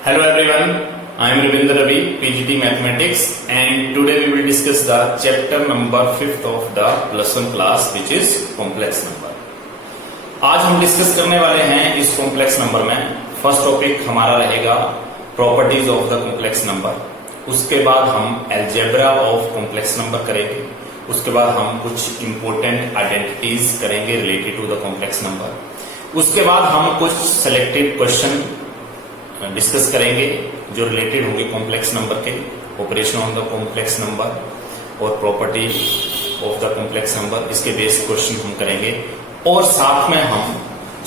Hello everyone, I am Ravindra Ravi, PGT Mathematics, and today we will discuss the chapter number 5th of the plus 1 class which is complex number. आज हम discuss करने वाले हैं इस complex number में first topic हमारा रहेगा properties of the complex number. उसके बाद हम अलजेब्रा ऑफ कॉम्प्लेक्स नंबर करेंगे। उसके बाद हम कुछ इंपॉर्टेंट आइडेंटिटीज करेंगे related to the complex number. उसके बाद हम कुछ सिलेक्टेड क्वेश्चन डिस्कस करेंगे जो रिलेटेड होंगे कॉम्प्लेक्स नंबर के, operation on the complex number और property of the complex number. इसके बेस्ड क्वेश्चन हम करेंगे और साथ में हम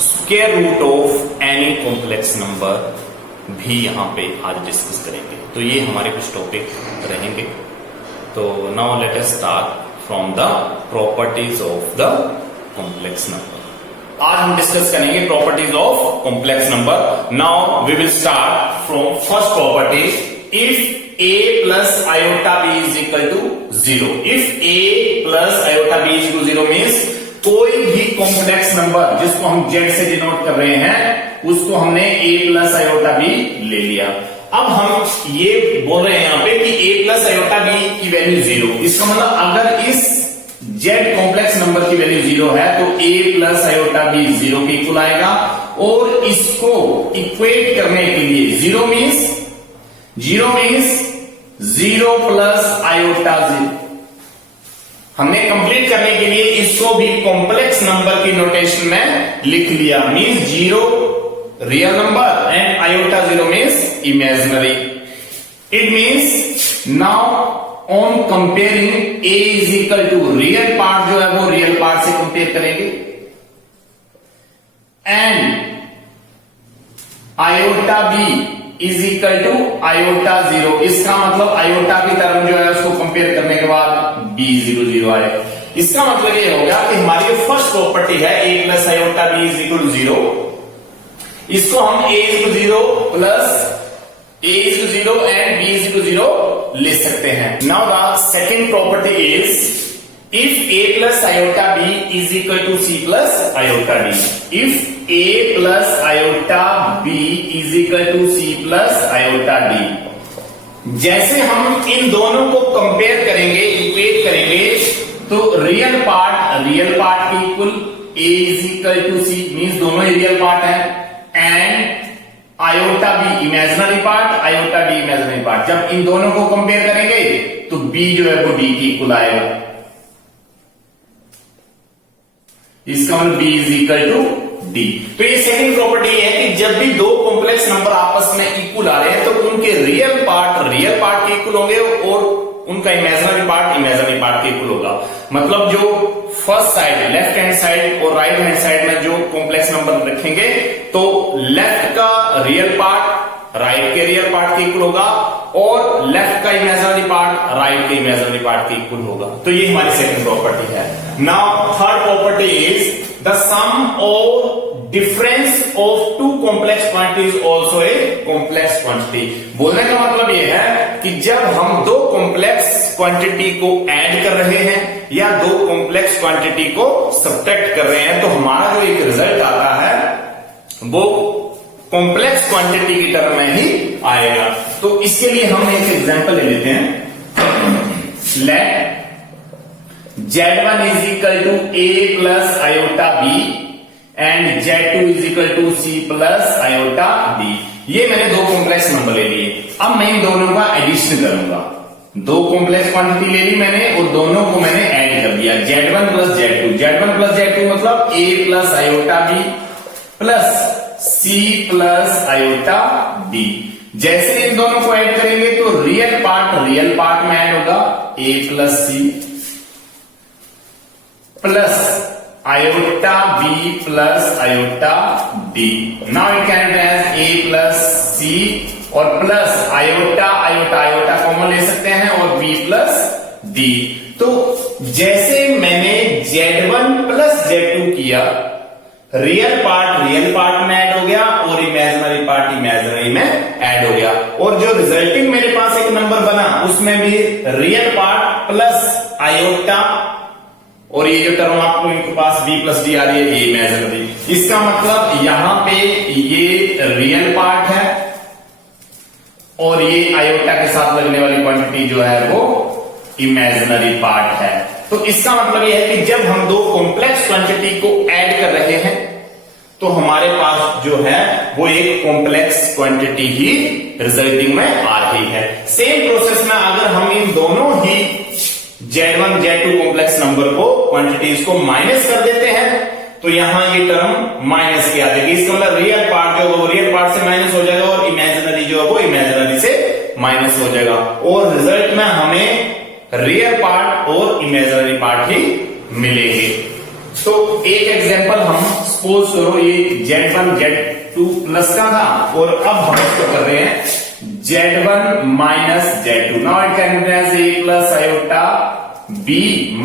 square root of any complex number भी यहां पे आज डिस्कस करेंगे। तो ये हमारे कुछ टॉपिक रहेंगे। तो now let us start from the properties of the complex number. आज हम डिस्कस करेंगे properties of complex number. Now we will start from first property, if a plus iota b is equal to 0। If a plus iota b is to 0 means कोई भी complex number जिसको हम z से denote कर रहे हैं उसको हमने a प्लस आयोटा b ले लिया। अब हम ये बोल रहे हैं यहां पे कि a प्लस आयोटा b की वैल्यू 0। इसका मतलब अगर इस z कॉम्प्लेक्स नंबर की वैल्यू 0 है तो a प्लस आयोटा b 0 के इक्वल आएगा। और इसको इक्वेट करने के लिए 0 मीन्स 0 प्लस आयोटा 0 हमने कंप्लीट करने के लिए इसको भी कॉम्प्लेक्स नंबर की नोटेशन में लिख लिया। Means 0 real number and iota 0 means imaginary. It means now on comparing a is equal to real part जो है वो रियल पार्ट से कंपेयर करेंगे and iota b is equal to iota 0। इसका मतलब आयोटा की टर्म जो है उसको कंपेयर करने के बाद b 0 आए। इसका मतलब ये होगा कि हमारी फर्स्ट प्रॉपर्टी है a plus iota b is equal to 0। इसको हम a is to 0 plus a is to 0 and b is to 0 ले सकते हैं। Now the second property is if a plus iota b is equal to c plus iota d। If a plus iota b is equal to c plus iota d, जैसे हम इन दोनों को compare करेंगे, equate करेंगे तो real part की equal a is equal to c means दोनों ही रियल पार्ट है and iota be imaginary part, iota D imaginary part. जब इन दोनों को कंपेयर करेंगे तो बी जो है वो डी की इक्वल आएगा। इसका मतलब B is equal to D. तो ये सेकंड प्रॉपर्टी है कि जब भी दो कॉम्प्लेक्स नंबर आपस में इक्वल आ रहे हैं तो उनके रियल पार्ट के इक्वल होंगे और उनका इमेजिनरी पार्ट के इक्वल होगा। मतलब जो first side left hand side और राइट हैंड साइड में जो कॉम्प्लेक्स नंबर रखेंगे तो लेफ्ट का रियल पार्ट राइट के रियल पार्ट के इक्वल होगा और लेफ्ट का इमेजिनरी पार्ट राइट के इमेजिनरी पार्ट के इक्वल होगा। तो ये हमारी सेकंड प्रॉपर्टी है। Now third property is the sum of difference of two complex quantities also a complex quantity. बोलने का मतलब यह है कि जब हम दो कॉम्प्लेक्स क्वांटिटी को ऐड कर रहे हैं या दो कॉम्प्लेक्स क्वांटिटी को सब्ट्रैक्ट कर रहे हैं तो हमारा जो एक रिजल्ट आता है वो कॉम्प्लेक्स क्वांटिटी की टर्म में ही आएगा। तो इसके लिए हम एक एग्जांपल ले लेते हैं। Let z1 is equal to a plus iota b and z2 is equal to c plus iota d। ये मैंने दो कॉम्प्लेक्स नंबर ले लिए। अब मैं इन दोनों का एडिशन करूंगा। दो कॉम्प्लेक्स क्वांटिटी ले ली मैंने और दोनों को मैंने ऐड कर दिया। z1 प्लस z2 मतलब a plus iota b plus c plus iota d। जैसे इन दोनों को ऐड करेंगे तो रियल पार्ट में ऐड होगा a plus c plus iota b plus iota d। Now you can as a plus c और प्लस आयोटा कॉमन ले सकते हैं और b प्लस d। तो जैसे मैंने z1 प्लस z2 किया रियल पार्ट में ऐड हो गया और इमेजिनरी में ऐड हो गया और जो रिजल्टिंग मेरे पास एक नंबर बना उसमें भी रियल पार्ट प्लस आयोटा और ये जो टर्म आपको इनके पास b प्लस डी आ रही है ये इमेजिनरी। इसका मतलब यहां पे ये रियल पार्ट है और ये आयोटा के साथ लगने वाली क्वांटिटी जो है वो इमेजिनरी पार्ट है। तो इसका मतलब ये है कि जब हम दो कॉम्प्लेक्स क्वांटिटी को ऐड कर रहे हैं तो हमारे पास जो है वो एक कॉम्प्लेक्स क्वांटिटी ही रिजल्टिंग में आ रही है। सेम प्रोसेस में अगर हम इन दोनों ही Z1 Z2 कॉम्प्लेक्स नंबर को क्वांटिटीज को माइनस कर देते हैं तो यहां ये टर्म माइनस की आ जाएगी। इसका मतलब रियल पार्ट जो है वो रियल पार्ट से माइनस हो जाएगा और इमेजिनरी जो है वो इमेजिनरी से माइनस हो जाएगा और रिजल्ट में हमें रियल पार्ट और इमेजिनरी पार्ट ही मिलेंगे। तो एक एग्जांपल हम सपोज करो ये Z1 Z2 प्लस का था और अब हम इसको कर रहे हैं Z1 minus Z2। Now it can be as A plus iota B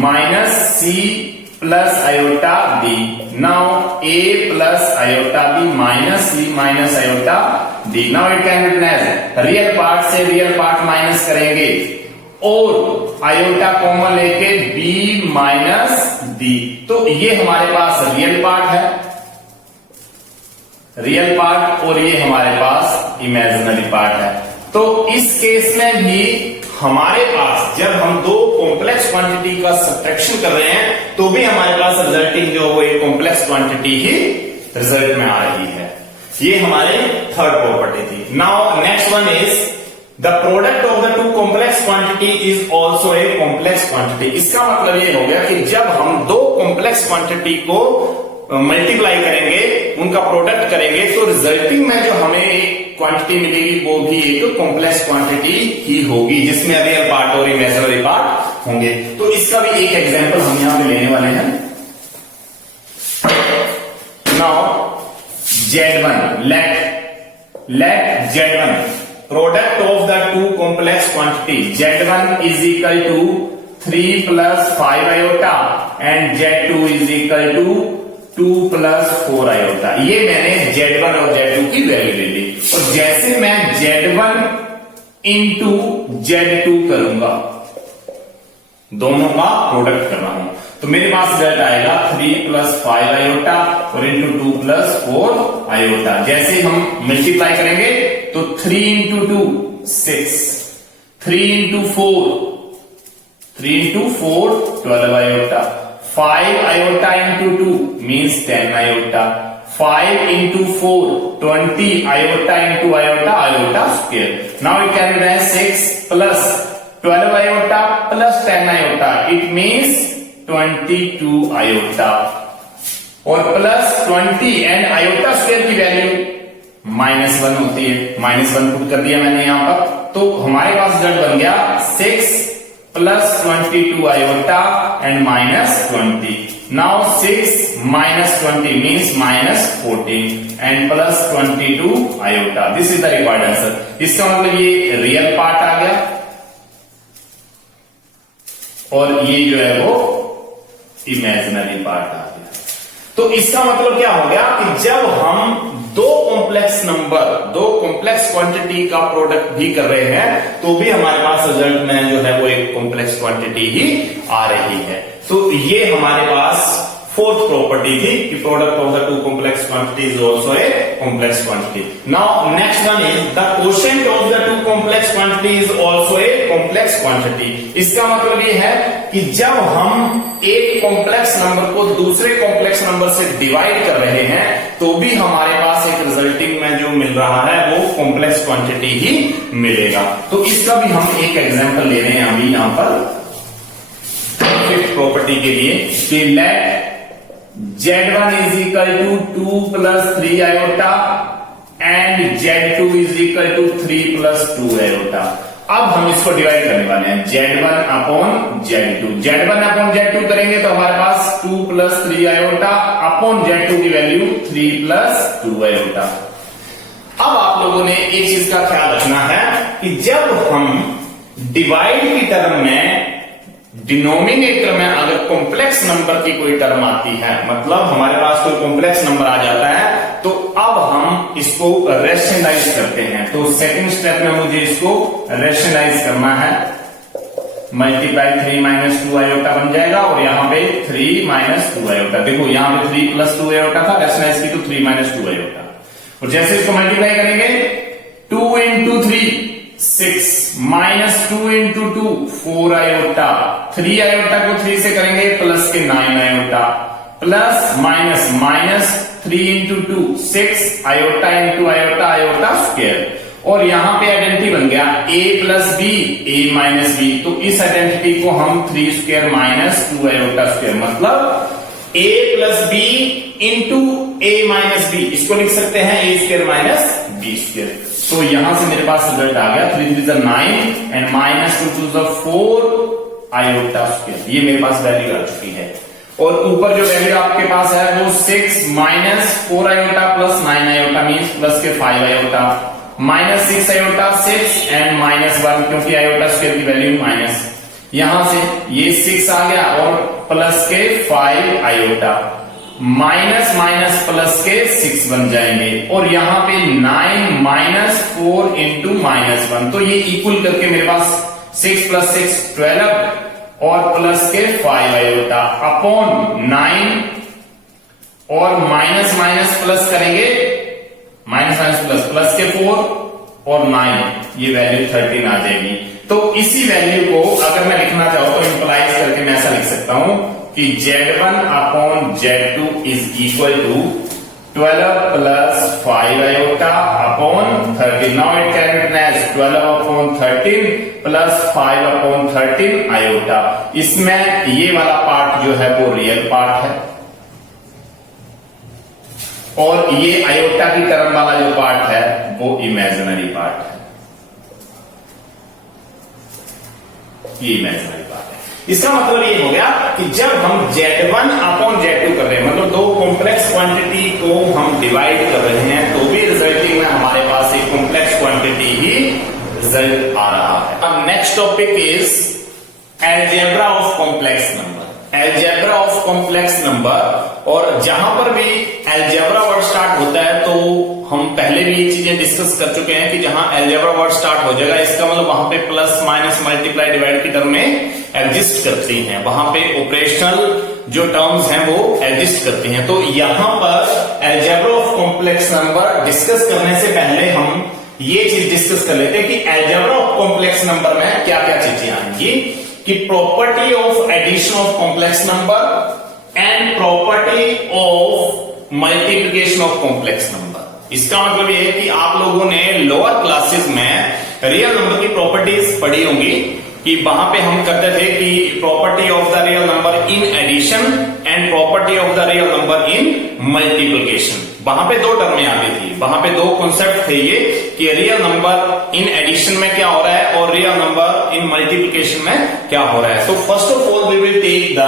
minus C plus iota D। Now A plus iota B minus C minus iota D। Now it can be as real part से real part minus करेंगे और iota common लेके B minus D। तो ये हमारे पास real part है, real part, और ये हमारे पास इमेजिनरी पार्ट है। तो इस केस में भी हमारे पास जब हम दो कॉम्प्लेक्स क्वांटिटी का सब्ट्रैक्शन कर रहे हैं तो भी हमारे पास रिजल्टिंग जो वो एक कॉम्प्लेक्स क्वांटिटी ही रिजल्ट में आ रही है। ये हमारे थर्ड प्रॉपर्टी थी। Now next one is the product of the two complex quantity is also a complex quantity. इसका मतलब ये हो गया कि जब हम दो कॉम्प्लेक्स क्वांटिटी को मल्टीप्लाई करेंगे, उनका प्रोडक्ट करेंगे, तो रिजल्टिंग में जो हमें एक क्वांटिटी मिलेगी वो भी एक कॉम्प्लेक्स क्वांटिटी ही होगी जिसमें रियल पार्ट और इमेजिनरी पार्ट होंगे। तो इसका भी एक एग्जांपल हम यहां पे लेने वाले हैं। Now Z1 let Z1 product of the two complex quantity Z1 is equal to 3 plus 5 iota and Z2 is equal to 2 plus 4 iota। ये मैंने Z1 और Z2 की वैल्यू ले ली और जैसे मैं Z1 इंटू Z2 करूंगा, दोनों का प्रोडक्ट कर रहा हूं, तो मेरे पास रिजल्ट आएगा 3 प्लस 5 आयोटा और इंटू 2 प्लस 4 आयोटा। जैसे हम मल्टीप्लाई करेंगे तो 3 into 2 6, 3 into 4 12 iota, 5 iota into 2 means 10 iota, 5 into 4 20 iota into iota, iota square. Now it can B 6 plus 12 iota plus 10 iota, it means 22 iota और plus 20 and iota square की value -1 होती है। -1 put कर दिया मैंने यहां पर, तो हमारे पास रिजल्ट बन गया 6 plus 22 iota and -20। Now 6 minus 20 means -14 and plus 22 iota. This is the required answer. इसका मतलब ये रियल पार्ट आ गया और ये जो है वो इमेजिनरी पार्ट आ गया। तो इसका मतलब क्या हो गया कि जब हम दो कॉम्प्लेक्स नंबर, दो कॉम्प्लेक्स क्वांटिटी का प्रोडक्ट भी कर रहे हैं तो भी हमारे पास रिजल्ट में जो है वो एक कॉम्प्लेक्स क्वांटिटी ही आ रही है। तो ये हमारे पास फोर्थ प्रॉपर्टी थी कि product of the two complex quantity is also a complex quantity. Now next one is the quotient of the two complex quantity is also a complex quantity. इसका मतलब ये है कि जब हम एक कॉम्प्लेक्स नंबर को दूसरे कॉम्प्लेक्स नंबर से डिवाइड कर रहे हैं तो भी हमारे पास एक रिजल्टिंग में जो मिल रहा है वो कॉम्प्लेक्स क्वांटिटी ही मिलेगा। तो इसका भी हम एक एग्जांपल ले रहे हैं अभी यहां पर फिफ्थ प्रॉपर्टी के लिए कि late Z1 is equal to 2 plus 3 iota and Z2 is equal to 3 plus 2 iota। अब हम इसको डिवाइड करने वाले हैं Z1 upon Z2। Z1 upon Z2 करेंगे तो हमारे पास 2 plus 3 iota अपॉन Z2 की वैल्यू 3 plus 2 iota। अब आप लोगों ने एक चीज का ख्याल रखना है कि जब हम डिवाइड की टर्म में डिनोमिनेटर में अगर कॉम्प्लेक्स नंबर की कोई टर्म आती है, मतलब हमारे पास कोई कॉम्प्लेक्स नंबर आ जाता है, तो अब हम इसको रेशनलाइज करते हैं। तो सेकंड स्टेप में मुझे इसको रेशनलाइज करना है। मल्टीप्लाई 3 माइनस 2 आयोटा बन जाएगा और यहां पे 3 माइनस 2 आयोटा। देखो यहां पे 3 प्लस 2 आयोटा था, रेशनलाइज की तो 3 माइनस 2 आयोटा। और जैसे इसको मल्टीप्लाई करेंगे 2 into 3 6 minus 2 into 2 4 iota, 3 iota को 3 से करेंगे प्लस के 9 iota, plus minus minus 3 into 2 6 iota into iota, iota square. और यहां पे आइडेंटिटी बन गया a plus B a minus B, तो इस आइडेंटिटी को हम 3 स्क्वायर माइनस 2 आयोटा स्क्वायर, मतलब a plus B into a minus B, इसको लिख सकते हैं a square minus B square. तो यहां से मेरे पास रिजल्ट आ गया 3 3 9 एंड माइनस 2 2 4 आयोटा स्क्वायर। ये मेरे पास वैल्यू आ चुकी है। और ऊपर जो वैल्यू आपके पास है वो 6 minus 4 iota plus 9 iota means plus के 5 iota, minus 6 iota 6 and minus 1, क्योंकि आयोटा स्क्वायर की वैल्यू माइनस, यहां से ये 6 आ गया और प्लस के 5 आयोटा, माइनस माइनस प्लस के 6 बन जाएंगे। और यहां पे 9 माइनस 4 इंटू माइनस 1, तो ये इक्वल करके मेरे पास 6 प्लस 6 12 और प्लस के 5 आयोटा अपॉन 9 और माइनस माइनस प्लस करेंगे, माइनस माइनस प्लस, प्लस के 4 और 9, ये वैल्यू 13 आ जाएगी। तो इसी वैल्यू को अगर मैं लिखना चाहूं तो इंप्लाइज करके मैं ऐसा लिख सकता हूं कि Z1 upon Z2 is equal to 12 plus 5 iota upon 13। Now it can written as 12 upon 13 plus 5 upon 13 iota. इसमें ये वाला पार्ट जो है वो रियल पार्ट है और ये आयोटा की टर्म वाला जो पार्ट है वो इमेजिनरी पार्ट है, ये इमेजिनरी पार्ट है। इसका मतलब ये हो गया कि जब हम Z1 अपॉन Z2 कर रहे हैं, मतलब दो कॉम्प्लेक्स क्वांटिटी को हम डिवाइड कर रहे हैं, तो भी रिजल्टिंग में हमारे पास एक कॉम्प्लेक्स क्वांटिटी ही रिजल्ट आ रहा है। अब next topic is algebra of complex number. Algebra of complex number, और जहां पर भी अलजेब्रा वर्ड स्टार्ट होता है तो हम पहले भी ये चीजें डिस्कस कर चुके हैं कि जहां अलजेब्रा वर्ड स्टार्ट हो जाएगा इसका मतलब वहां पे प्लस माइनस मल्टीप्लाई डिवाइड की टर्म में एग्जिस्ट करती हैं, वहां पे ऑपरेशनल जो टर्म्स हैं वो एग्जिस्ट करती हैं। तो यहां पर algebra of complex number discuss करने से पहले हम ये चीज डिस्कस कर लेते हैं कि अलजेब्रा ऑफ कॉम्प्लेक्स नंबर में क्या क्या चीजें आएंगी, कि property of addition of complex number and property of multiplication of complex number. इसका मतलब ये है कि आप लोगों ने लोअर क्लासेस में रियल नंबर की प्रॉपर्टीज पढ़ी होंगी कि वहां पे हम करते थे कि property of the real number in addition and property of the real number in multiplication. वहां पे दो टर्में आती थी, वहां पे दो कॉन्सेप्ट थे ये कि रियल नंबर इन एडिशन में क्या हो रहा है और रियल नंबर इन मल्टीप्लिकेशन में क्या हो रहा है। तो first of all we will take the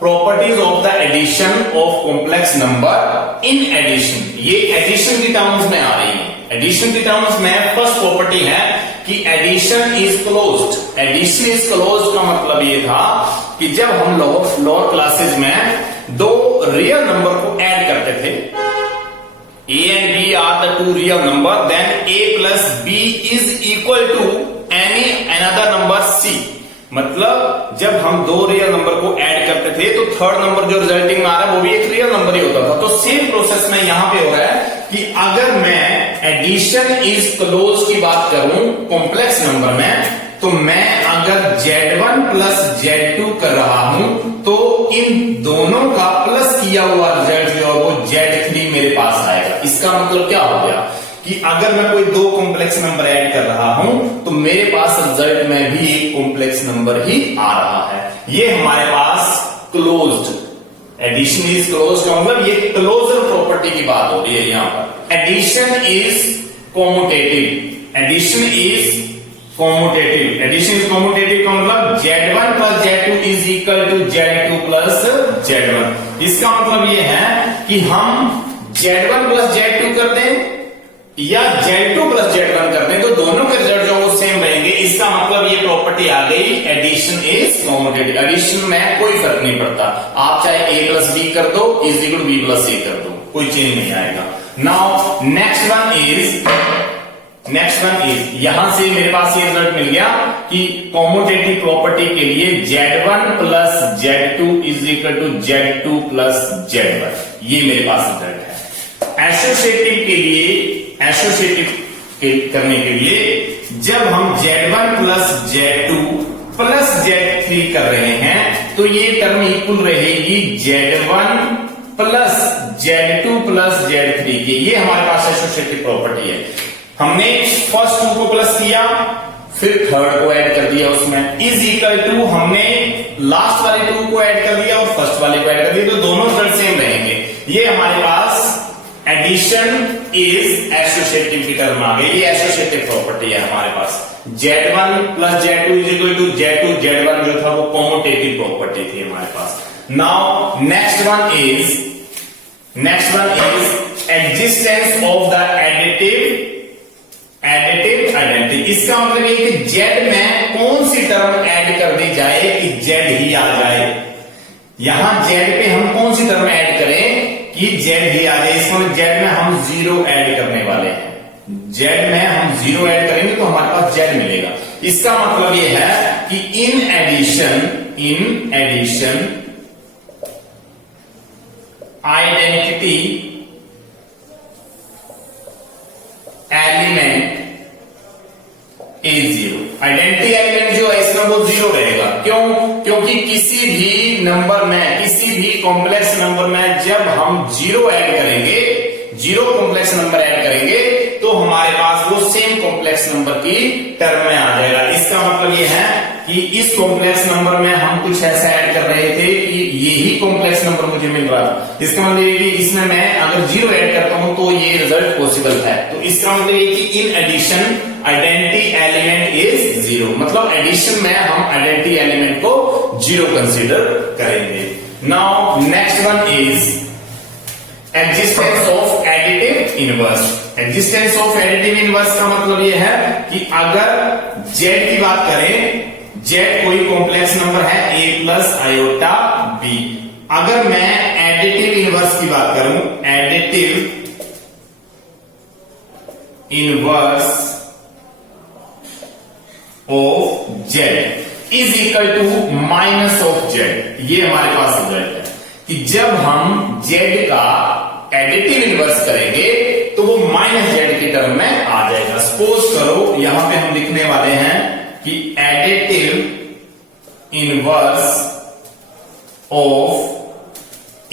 properties of the addition of complex number in addition. ये एडिशन की टर्म्स में आ रही है। एडिशन की टर्म्स में फर्स्ट प्रॉपर्टी है कि addition is closed. Addition is closed का मतलब ये था कि जब हम लोग लोअर क्लासेस में दो रियल नंबर को ऐड करते थे, A and B are the two real number, then A plus B is equal to any another number C। मतलब जब हम दो रियल नंबर को ऐड करते थे तो थर्ड नंबर जो रिजल्टिंग में आ रहा है वो भी एक रियल नंबर ही होता था। तो सेम प्रोसेस में यहां पे हो रहा है कि अगर मैं एडिशन इज क्लोज की बात करूं कॉम्प्लेक्स नंबर में, तो मैं अगर Z1 प्लस Z2 कर रहा हूं तो इन दोनों का प्लस किया हुआ रिजल्ट जो है वो Z3 मेरे पास आएगा। इसका मतलब क्या हो गया कि अगर मैं कोई दो कॉम्प्लेक्स नंबर ऐड कर रहा हूं तो मेरे पास रिजल्ट में भी एक कॉम्प्लेक्स नंबर ही आ रहा है। ये हमारे पास क्लोज्ड एडिशन इज क्लोज का मतलब ये क्लोजर प्रॉपर्टी की बात हो रही है। यहां पर addition is commutative. Addition is commutative. Addition is commutative का मतलब Z1 plus Z2 is equal to Z2 plus Z1। इसका मतलब ये है कि हम Z1 प्लस Z2 कर दें या Z2 प्लस Z1 कर दें तो दोनों के रिजल्ट जो वो सेम रहेंगे। इसका मतलब ये प्रॉपर्टी आ गई एडिशन इज कॉम्यूटेटिव। एडिशन में कोई फर्क नहीं पड़ता, आप चाहे A प्लस B कर दो is equal to B plus A कर दो, कोई चेंज नहीं आएगा। नाउ नेक्स्ट वन इज यहां से मेरे पास ये रिजल्ट मिल गया कि कॉम्यूटेटिव प्रॉपर्टी के लिए Z1 plus Z2 is equal to Z2 plus Z1। ये मेरे पास रिजल्ट है। एसोसिएटिव के लिए, एसोसिएटिव करने के लिए जब हम Z1 plus Z2 plus Z3 कर रहे हैं तो ये टर्म इक्वल रहेगी Z1 plus Z2 plus Z3 की। ये हमारे पास एसोसिएटिव प्रॉपर्टी है। हमने फर्स्ट टू को प्लस किया, फिर थर्ड को ऐड कर दिया, उसमें इज इक्वल टू हमने लास्ट वाले टू को ऐड कर दिया और फर्स्ट वाले को ऐड कर दिया, तो दोनों रिजल्ट सेम रहेंगे। ये हमारे पास एडिशन इज एसोसिएटिव की टर्म आ गई। ये एसोसिएटिव प्रॉपर्टी है हमारे पास। Z1 plus Z2 is equal to Z2 Z1 जो था वो कॉम्यूटेटिव प्रॉपर्टी थी हमारे पास। Now next one is existence of the additive identity. इसका मतलब ये कि Z में कौन सी टर्म ऐड कर दी जाए कि Z ही आ जाए। यहां Z पे हम कौन सी टर्म ऐड करें कि Z ही आ जाए। इसमें Z में हम 0 ऐड करने वाले हैं। Z में हम 0 ऐड करेंगे तो हमारे पास Z मिलेगा। इसका मतलब ये है कि in addition identity element is 0। Identity element जो है इसमें वो 0 रहेगा। क्यों? क्योंकि किसी भी नंबर में, किसी भी कॉम्प्लेक्स नंबर में जब हम 0 ऐड करेंगे, 0 कॉम्प्लेक्स नंबर ऐड करेंगे तो हमारे पास वो सेम कॉम्प्लेक्स नंबर की टर्म में आ जाएगा। इसका मतलब ये है कि इस कॉम्प्लेक्स नंबर में हम कुछ ऐसा ऐड कर रहे थे कि यही कॉम्प्लेक्स नंबर मुझे मिल रहा था। इसका मतलब ये कि इसमें मैं अगर 0 ऐड करता हूं तो ये रिजल्ट पॉसिबल है। तो इसका मतलब ये कि in addition identity element is 0। मतलब एडिशन में हम आइडेंटिटी एलिमेंट को 0 कंसीडर करेंगे। Now next one is existence of additive inverse. Existence of additive inverse का मतलब यह है कि अगर Z की बात करें, Z कोई कॉम्प्लेक्स नंबर है a प्लस आयोटा b। अगर मैं एडिटिव इनवर्स की बात करूं, additive inverse of Z is equal to minus of Z। ये हमारे पास रिजल्ट है कि जब हम Z का एडिटिव इनवर्स करेंगे तो वो माइनस Z की टर्म में आ जाएगा। सपोज करो यहां पे हम लिखने वाले हैं कि additive inverse of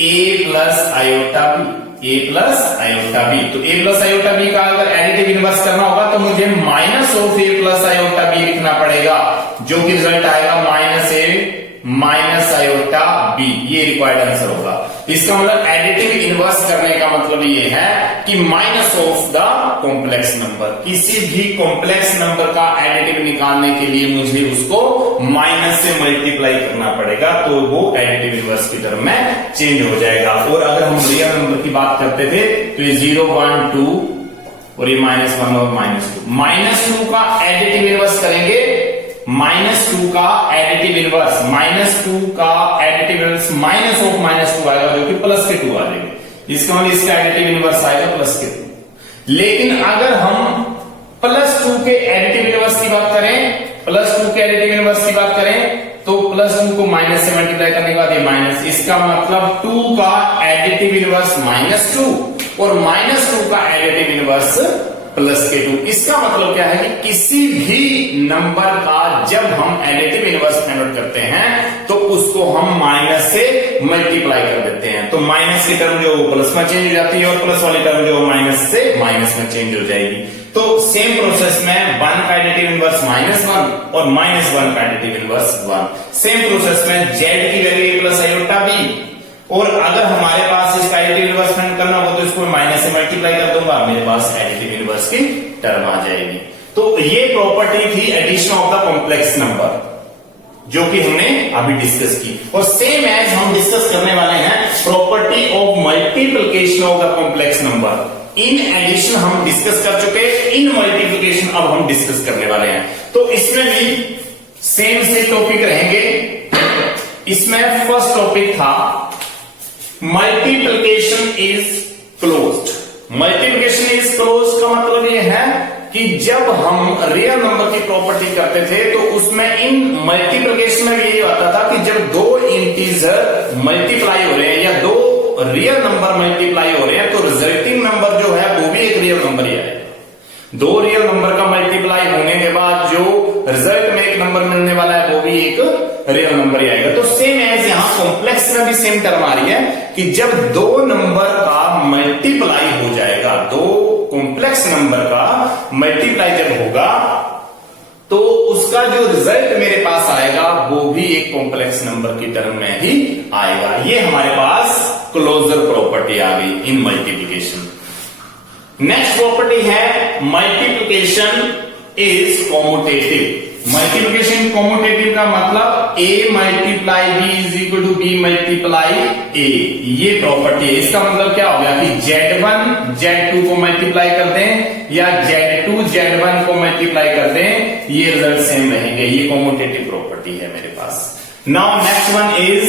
a plus iota b, a plus iota b। तो a प्लस आयोटा b का अगर एडिटिव इनवर्स करना होगा तो मुझे minus of a plus iota b लिखना पड़ेगा, जो कि रिजल्ट आएगा minus a minus iota b। ये रिक्वायर्ड आंसर होगा। इसका मतलब एडिटिव इनवर्स करने का मतलब ये है कि minus of the complex number. किसी भी कॉम्प्लेक्स नंबर का एडिटिव निकालने के लिए मुझे उसको माइनस से मल्टीप्लाई करना पड़ेगा, तो वो एडिटिव इनवर्स की टर्म में चेंज हो जाएगा। और अगर हम रियल नंबर की बात करते थे तो ये 0 1 2 और ये -1 और -2 का एडिटिव इनवर्स करेंगे। -2 का एडिटिव इनवर्स, -2 का एडिटिव इनवर्स माइनस ऑफ -2 आएगा, जो कि प्लस के 2 आ जाएंगे। इसका मतलब इसका एडिटिव इनवर्स आएगा प्लस के 2। लेकिन अगर हम +2 के एडिटिव इनवर्स की बात करें, +2 के एडिटिव इनवर्स की बात करें तो +2 को माइनस से मल्टीप्लाई करने के बाद ये माइनस, इसका मतलब 2 का एडिटिव इनवर्स -2 और -2 का एडिटिव इनवर्स प्लस के 2। इसका मतलब क्या है कि किसी भी नंबर का जब हम एडिटिव इनवर्स फाइंड आउट करते हैं तो उसको हम माइनस से मल्टीप्लाई कर देते हैं। तो माइनस की टर्म जो प्लस में चेंज हो जाती है और प्लस वाली टर्म जो माइनस से माइनस में चेंज हो जाएगी। तो सेम प्रोसेस में 1 का एडिटिव इनवर्स -1 और -1 का एडिटिव इनवर्स 1। सेम प्रोसेस में Z की value a plus iota b, और अगर हमारे पास इसका एडिटिव इनवर्स फाइंड करना हो तो इसको माइनस से मल्टीप्लाई कर दूंगा, मेरे पास एडिटिव इनवर्स की टर्म आ जाएगी। तो ये प्रॉपर्टी थी addition of the complex number, जो कि हमने अभी डिस्कस की। और सेम एज हम डिस्कस करने वाले हैं property of multiplication of the complex number. In addition हम डिस्कस कर चुके, इन मल्टीप्लिकेशन अब हम डिस्कस करने वाले हैं। तो इसमें भी सेम से टॉपिक रहेंगे। इसमें फर्स्ट टॉपिक था multiplication is closed. Multiplication is closed का मतलब यह है कि जब हम रियल नंबर की प्रॉपर्टी करते थे तो उसमें इन मल्टीप्लिकेशन में यही होता था कि जब दो इंटीजर मल्टीप्लाई हो रहे हैं या दो रियल नंबर मल्टीप्लाई हो रहे हैं तो रिजल्टिंग नंबर जो है वो भी एक रियल नंबर ही है। दो रियल नंबर का मल्टीप्लाई होने के सेम टर्म आ रही है कि जब दो नंबर का मल्टीप्लाई हो जाएगा, दो कॉम्प्लेक्स नंबर का मल्टीप्लाई जब होगा तो उसका जो रिजल्ट मेरे पास आएगा वो भी एक कॉम्प्लेक्स नंबर की टर्म में ही आएगा। ये हमारे पास क्लोजर प्रॉपर्टी आ गई इन मल्टीप्लिकेशन। नेक्स्ट प्रॉपर्टी है multiplication is commutative. Multiplication commutative का मतलब a multiply b is equal to b multiply a, ये प्रॉपर्टी है। इसका मतलब क्या हो गया कि Z1 Z2 को मल्टीप्लाई कर दें या Z2 Z1 को मल्टीप्लाई कर दें, ये रिजल्ट सेम रहेंगे। ये कॉम्यूटेटिव प्रॉपर्टी है मेरे पास। Now next one is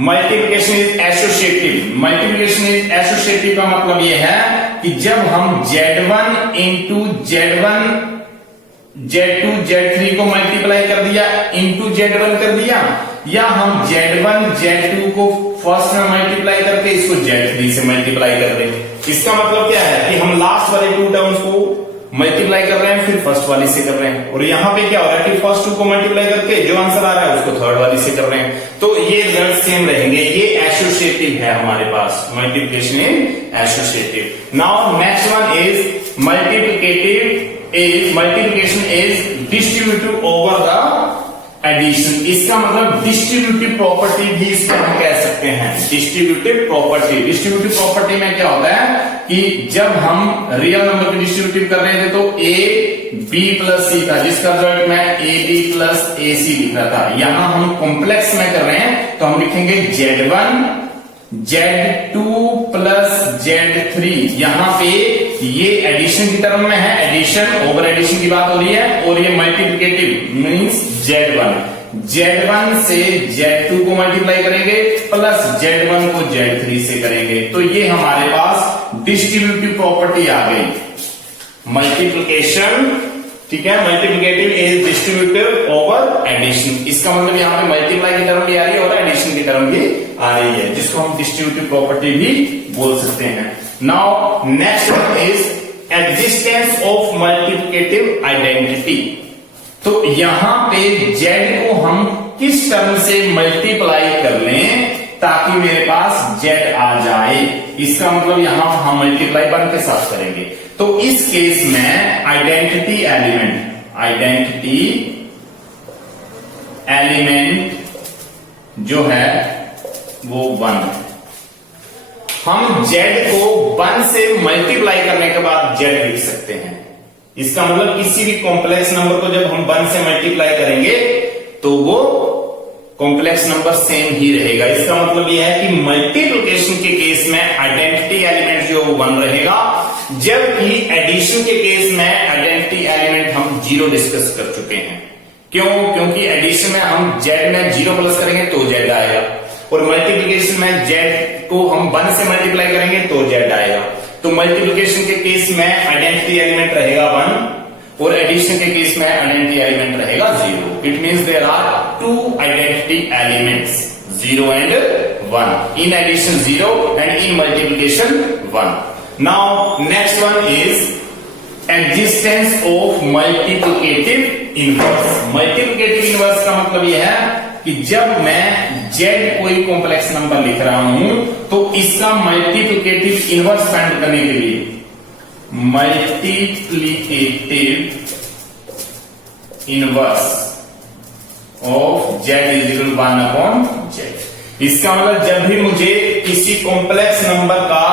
multiplication is associative. Multiplication is associative का मतलब ये है कि जब हम Z1 into Z1 Z2 Z3 को मल्टीप्लाई कर दिया इंटू Z1 कर दिया, या हम Z1 Z2 को फर्स्ट में मल्टीप्लाई करके इसको Z3 से मल्टीप्लाई कर दें। इसका मतलब क्या है कि हम लास्ट वाले टू टर्म्स को मल्टीप्लाई कर रहे हैं फिर फर्स्ट वाली से कर रहे हैं, और यहां पे क्या हो रहा है कि फर्स्ट टू को मल्टीप्लाई करके जो आंसर आ रहा है उसको थर्ड वाली से कर रहे हैं, तो ये रिजल्ट सेम रहेंगे। ये एसोसिएटिव है हमारे पास, multiplication in associative. Now next one is multiplication is distributive over the addition. इसका मतलब डिस्ट्रीब्यूटिव प्रॉपर्टी भी इसको हम कह सकते हैं। डिस्ट्रीब्यूटिव प्रॉपर्टी में क्या होता है कि जब हम रियल नंबर की डिस्ट्रीब्यूटिव कर रहे थे तो a b प्लस c था, जिसका रिजल्ट मैं a b plus a c लिख रहा था। यहां हम कॉम्प्लेक्स में कर रहे हैं तो हम लिखेंगे Z1 Z2 प्लस Z3। यहां पे ये एडिशन की टर्म में है, एडिशन ओवर एडिशन की बात हो रही है, और ये मल्टीप्लिकेटिव मींस Z1 से Z2 को मल्टीप्लाई करेंगे प्लस Z1 को Z3 से करेंगे, तो ये हमारे पास डिस्ट्रीब्यूटिव प्रॉपर्टी आ गई मल्टीप्लिकेशन। ठीक है, multiplicative is distributive over addition. इसका मतलब यहां पे मल्टीप्लाई की टर्म भी आ रही है और एडिशन की टर्म भी आ रही है, जिसको हम डिस्ट्रीब्यूटिव प्रॉपर्टी भी बोल सकते हैं। Now next one is existence of multiplicative identity. तो यहां पे Z को हम किस टर्म से मल्टीप्लाई कर लें ताकि मेरे पास Z आ जाए, इसका मतलब यहां हम मल्टीप्लाई 1 के साथ करेंगे। तो इस केस में आइडेंटिटी एलिमेंट जो है वो 1 है। हम Z को 1 से मल्टीप्लाई करने के बाद Z लिख सकते हैं। इसका मतलब किसी भी कॉम्प्लेक्स नंबर को जब हम 1 से मल्टीप्लाई करेंगे तो वो कॉम्प्लेक्स नंबर सेम ही रहेगा। इसका मतलब यह है कि मल्टीप्लिकेशन के केस में आइडेंटिटी एलिमेंट जो 1 रहेगा, जबकि एडिशन के केस में आइडेंटिटी एलिमेंट हम 0 डिस्कस कर चुके हैं। क्यों? क्योंकि एडिशन में हम Z में 0 प्लस करेंगे तो Z आएगा, और मल्टीप्लिकेशन में Z को हम 1 से मल्टीप्लाई करेंगे तो Z आएगा। तो मल्टीप्लिकेशन के केस में आइडेंटिटी एलिमेंट रहेगा 1 और एडिशन के केस में आइडेंटिटी एलिमेंट रहेगा 0। It means there are 2 identity elements 0 and 1, in addition 0 and in multiplication 1. Now next one is existence of multiplicative inverse. Multiplicative inverse का मतलब यह है कि जब मैं Z कोई कॉम्प्लेक्स नंबर लिख रहा हूं तो इसका मल्टीप्लिकेटिव इनवर्स फाइंड करने के लिए multiplicative inverse of Z is equal 1/Z। इसका मतलब जब भी मुझे किसी कॉम्प्लेक्स नंबर का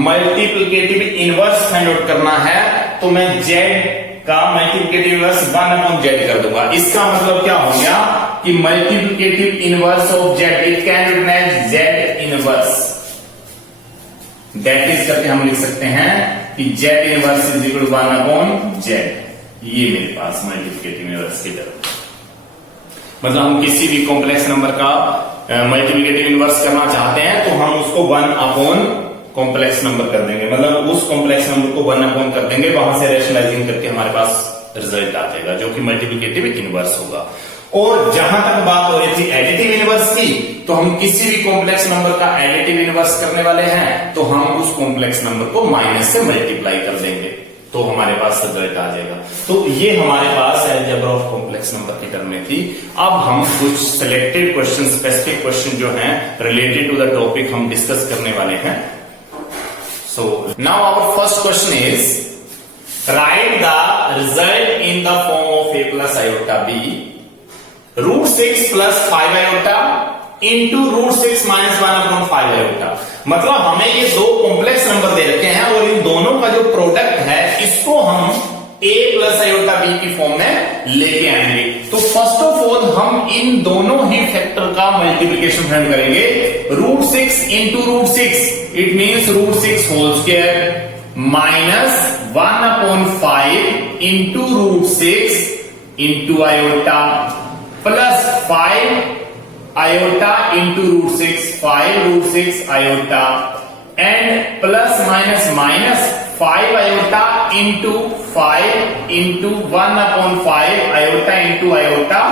मल्टीप्लिकेटिव इनवर्स फाइंड आउट करना है तो मैं Z का मल्टीप्लिकेटिव इनवर्स 1/Z कर दूंगा। इसका मतलब क्या हो गया कि multiplicative inverse of Z it can written as Z inverse. That is करके हम लिख सकते हैं कि Z inverse is equal 1/Z। ये मेरे पास मल्टीप्लिकेटिव इनवर्स की तरफ, मतलब हम किसी भी कॉम्प्लेक्स नंबर का मल्टीप्लिकेटिव इनवर्स करना चाहते हैं तो हम उसको 1/, कॉम्प्लेक्स नंबर कर देंगे, मतलब उस कॉम्प्लेक्स नंबर को 1/, कर देंगे, वहां से रैशनलाइजिंग करके हमारे पास रिजल्ट आ जाएगा जो कि मल्टीप्लिकेटिव इनवर्स होगा। और जहां तक बात हो रही थी एडिटिव इनवर्स की, तो हम किसी भी कॉम्प्लेक्स नंबर का एडिटिव इनवर्स करने वाले हैं तो हम उस कॉम्प्लेक्स नंबर को माइनस से मल्टीप्लाई कर देंगे। तो हमारे पास रिजल्ट आ जाएगा। तो ये हमारे पास अलजेब्रा ऑफ कॉम्प्लेक्स नंबर की टर्म में थी। अब हम कुछ सिलेक्टेड क्वेश्चन, स्पेसिफिक क्वेश्चन जो हैं रिलेटेड टू द टॉपिक हम डिस्कस करने वाले हैं। So now our first question is write the result in the form of a plus iota b √6 plus 5 iota into √6 minus 1/5 iota. मतलब हमें ये दो कॉम्प्लेक्स नंबर दे रखे हैं और इन दोनों का जो प्रोडक्ट है इसको हम a प्लस आयोटा b की फॉर्म में लेके आएंगे। तो फर्स्ट ऑफ ऑल हम इन दोनों ही फैक्टर का मल्टीप्लीकेशन फाइंड करेंगे। √6 into √6 it means √6 whole square minus 1/5 into √6 into iota plus 5 iota into √6 5 √6 iota and plus minus minus 5 iota into 5 into 1/5 iota into iota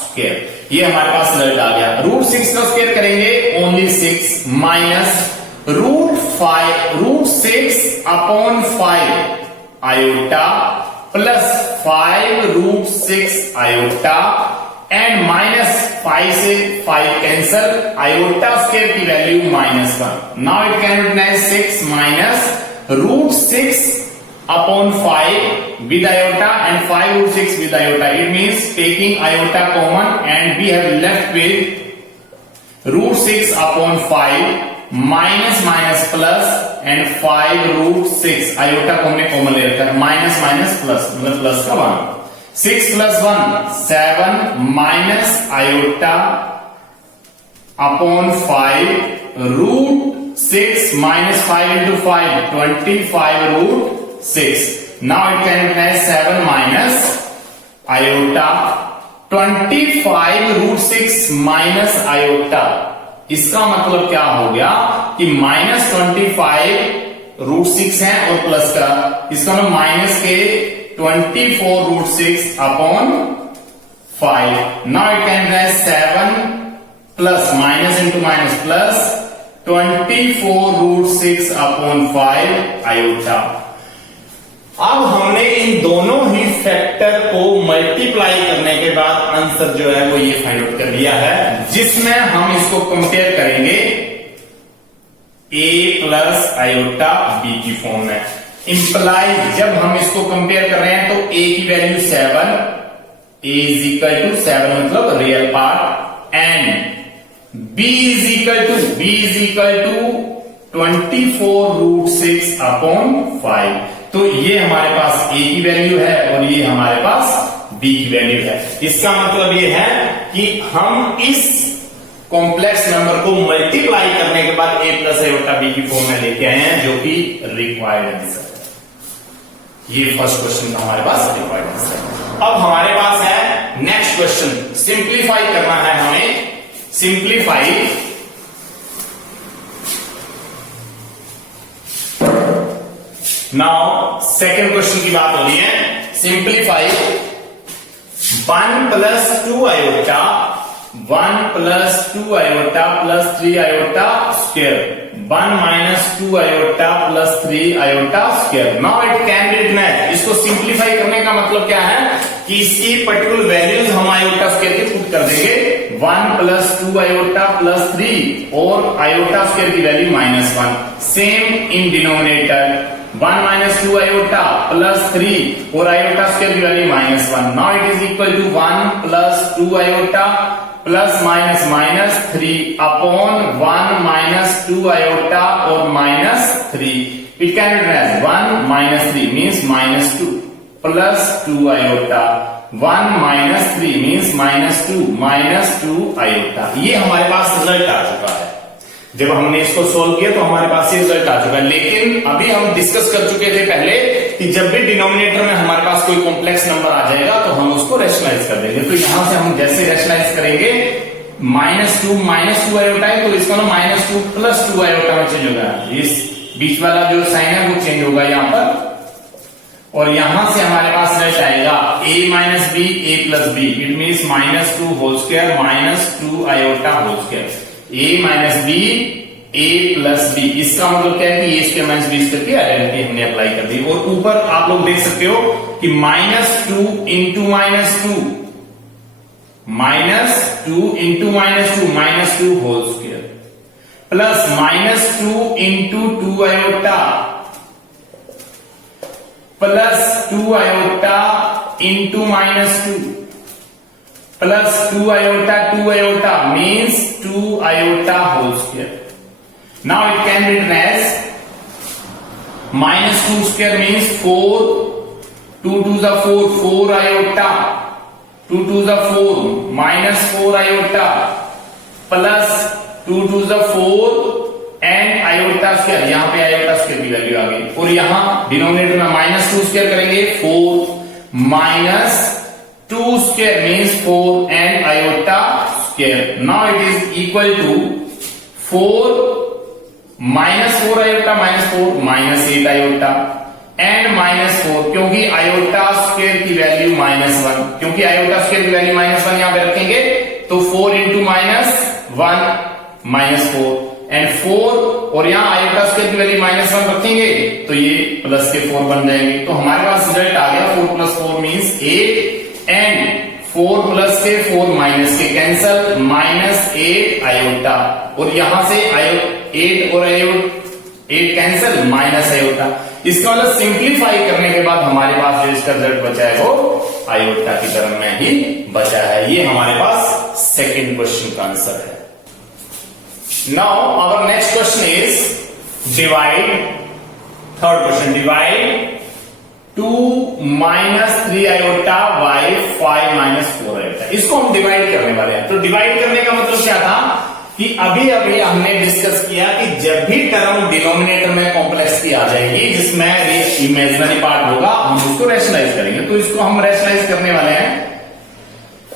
square. ये हमारे पास रिजल्ट आ गया। √6 का स्क्वायर करेंगे only 6 minus √6/5 iota plus 5 √6 iota and minus 5 से 5 cancel, iota square की value -1। Now it can written as 6 minus √6/5 with iota and 5 √6 with iota. It means taking iota common and we have left with √6/5 minus minus plus and 5 √6 iota को हमने common ले रखा है, minus minus plus मतलब plus का 1 6 + 1 7 minus iota upon 5 √6 minus 5 into 5 25 √6। Now it can written as 7 minus iota 25 √6 minus iota. इसका मतलब क्या हो गया कि -25 √6 है और प्लस का इसका मतलब माइनस के 24 √6 upon 5। Now it can write 7 plus minus into minus plus 24 √6 upon 5 iota. अब हमने इन दोनों ही फैक्टर को मल्टीप्लाई करने के बाद आंसर जो है वो ये फाइंड आउट कर लिया है, जिसमें हम इसको कंपेयर करेंगे a प्लस आयोटा b की फॉर्म में। इंप्लाई जब हम इसको कंपेयर कर रहे हैं तो a की वैल्यू 7, a = 7 मतलब real part and b = 24 √6 upon 5। तो ये हमारे पास a की वैल्यू है और ये हमारे पास b की वैल्यू है। इसका मतलब ये है कि हम इस कॉम्प्लेक्स नंबर को मल्टीप्लाई करने के बाद a प्लस आयोटा b की फॉर्म में लेके आए हैं, जो कि रिक्वायर्ड आंसर है। ये फर्स्ट क्वेश्चन का हमारे पास रिक्वायर्ड आंसर है। अब हमारे पास है नेक्स्ट क्वेश्चन, सिंप्लीफाई करना है हमें। सिंप्लीफाई नाउ सेकेंड क्वेश्चन की बात हो रही है। Simplify 1 + 2 iota 1 + 2 iota plus 3 iota square 1 - 2 iota plus 3 iota square. Now it can be written as, इसको सिंप्लीफाई करने का मतलब क्या है कि इसकी पर्टिकुलर वैल्यूज हम आयोटा स्क्वायर की पुट कर देंगे। 1 + 2 आयोटा प्लस 3 और आयोटा स्क्वायर की value -1। Same in denominator 1 - 2 iota plus 3 और आयोटा स्क्वायर की value -1। Now it is equal to 1 + 2 iota plus minus minus 3 upon 1 - 2 iota और -3। It can be written as 1 - 3 means -2 plus 2 iota 1 - 3 means -2 iota. ये हमारे पास result आ चुका है। जब हमने इसको सोल्व किया तो हमारे पास ये रिजल्ट आ चुका है। लेकिन अभी हम डिस्कस कर चुके थे पहले कि जब भी डिनोमिनेटर में हमारे पास कोई कॉम्प्लेक्स नंबर आ जाएगा तो हम उसको रेशनलाइज कर देंगे। तो यहां से हम जैसे रेशनलाइज करेंगे -2 आयोटा है तो इसका ना -2 + 2 आयोटा में चेंज होगा। इस बीच वाला जो साइन है वो चेंज होगा यहां पर, और यहां से हमारे पास रिजल्ट आएगा a - b a + b। It means -2 whole square -2 iota whole square. a - b a plus b, इसका मतलब क्या है कि a square minus B square की आइडेंटिटी हमने अप्लाई कर दी। और ऊपर आप लोग देख सकते हो कि -2 into -2 -2 into -2 whole square plus -2 into 2 iota plus 2 iota into -2 plus 2 iota means 2 iota whole square. Now it can be written as -2 square means 4, 2 to the 4 iota, 2 to the 4 -4 iota plus 2 to the 4 and iota square, यहां पे iota square की value आ गई और यहां denominator में -2 square करेंगे 4 minus 2 square means 4 and iota square. Now it is equal to 4 minus 4 iota minus 4 minus 8 iota and minus 4, क्योंकि iota square की वैल्यू -1, क्योंकि iota square की वैल्यू -1 यहां पे रखेंगे तो 4 into -1 -4 and 4 और यहां iota square की वैल्यू -1 रखेंगे तो ये प्लस के 4 बन जाएंगे। तो हमारे पास रिजल्ट आ गया 4 plus 4 means 8 and 4 प्लस के 4 माइनस के कैंसल -8 आयोटा और यहां से 8 और 8 कैंसल -आयोटा। इसका मतलब सिंप्लीफाई करने के बाद हमारे पास जो इसका रिजल्ट बचा है वो आयोटा की टर्म में ही बचा है। ये हमारे पास सेकंड क्वेश्चन का आंसर है। Now our next question is divide, third question, divide 2 -3 iota by 5 -4 iota. इसको हम डिवाइड करने वाले हैं। तो डिवाइड करने का मतलब क्या था कि अभी हमने डिस्कस किया कि जब भी टर्म डिनोमिनेटर में कॉम्प्लेक्स की आ जाएगी जिसमें इमेजिनरी पार्ट होगा हम उसको रैशनलाइज करेंगे। तो इसको हम रैशनलाइज करने वाले हैं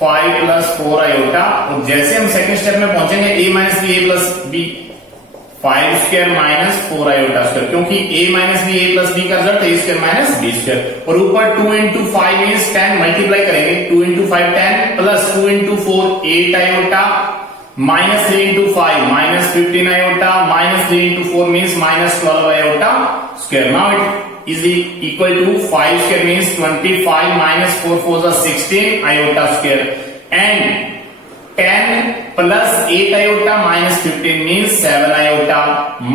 5 + 4 आयोटा और जैसे हम सेकंड स्टेप में पहुंचेंगे a - b a + b 5 square minus 4 iota square, क्योंकि a - b a + b का result a square - b square और ऊपर 2 into 5 मींस 10 मल्टीप्लाई करेंगे 2 into 5 10 plus 2 into 4 8 iota minus 3 into 5 -15 आयोटा minus 3 into 4 means -12 iota square. Now it is equal to 5 square means 25 - 4 4 16 iota square and 10 plus 8 iota -15 means 7 iota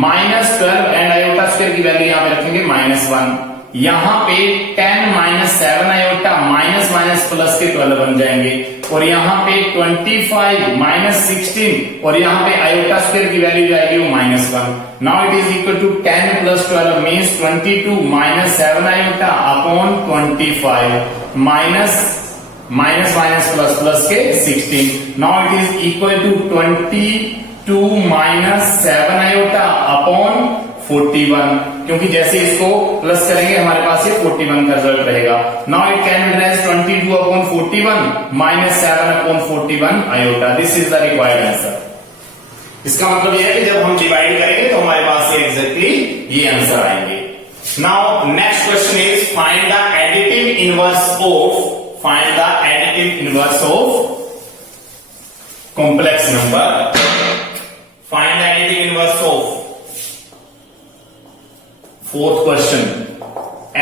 -12 and iota square की value यहां पे रखेंगे -1। यहां पे 10 - 7 iota minus plus के 12 बन जाएंगे और यहां पे 25 - 16 और यहां पे आयोटा स्क्वायर की वैल्यू जाएगी -1। Now it is equal to 10 + 12 means 22 - 7 iota upon 25 minus plus के 16। Now it is equal to 22 - 7 iota upon 41, क्योंकि जैसे इसको प्लस करेंगे हमारे पास ये 41 का रिजल्ट रहेगा। Now it can be as 22 upon 41 - 7 upon 41 iota. This is the required answer. इसका मतलब यह है कि जब हम डिवाइड करेंगे तो हमारे पास ये एग्जैक्टली ये आंसर आएंगे। Now next question is find the additive inverse of complex number. Find the additive inverse of, fourth question,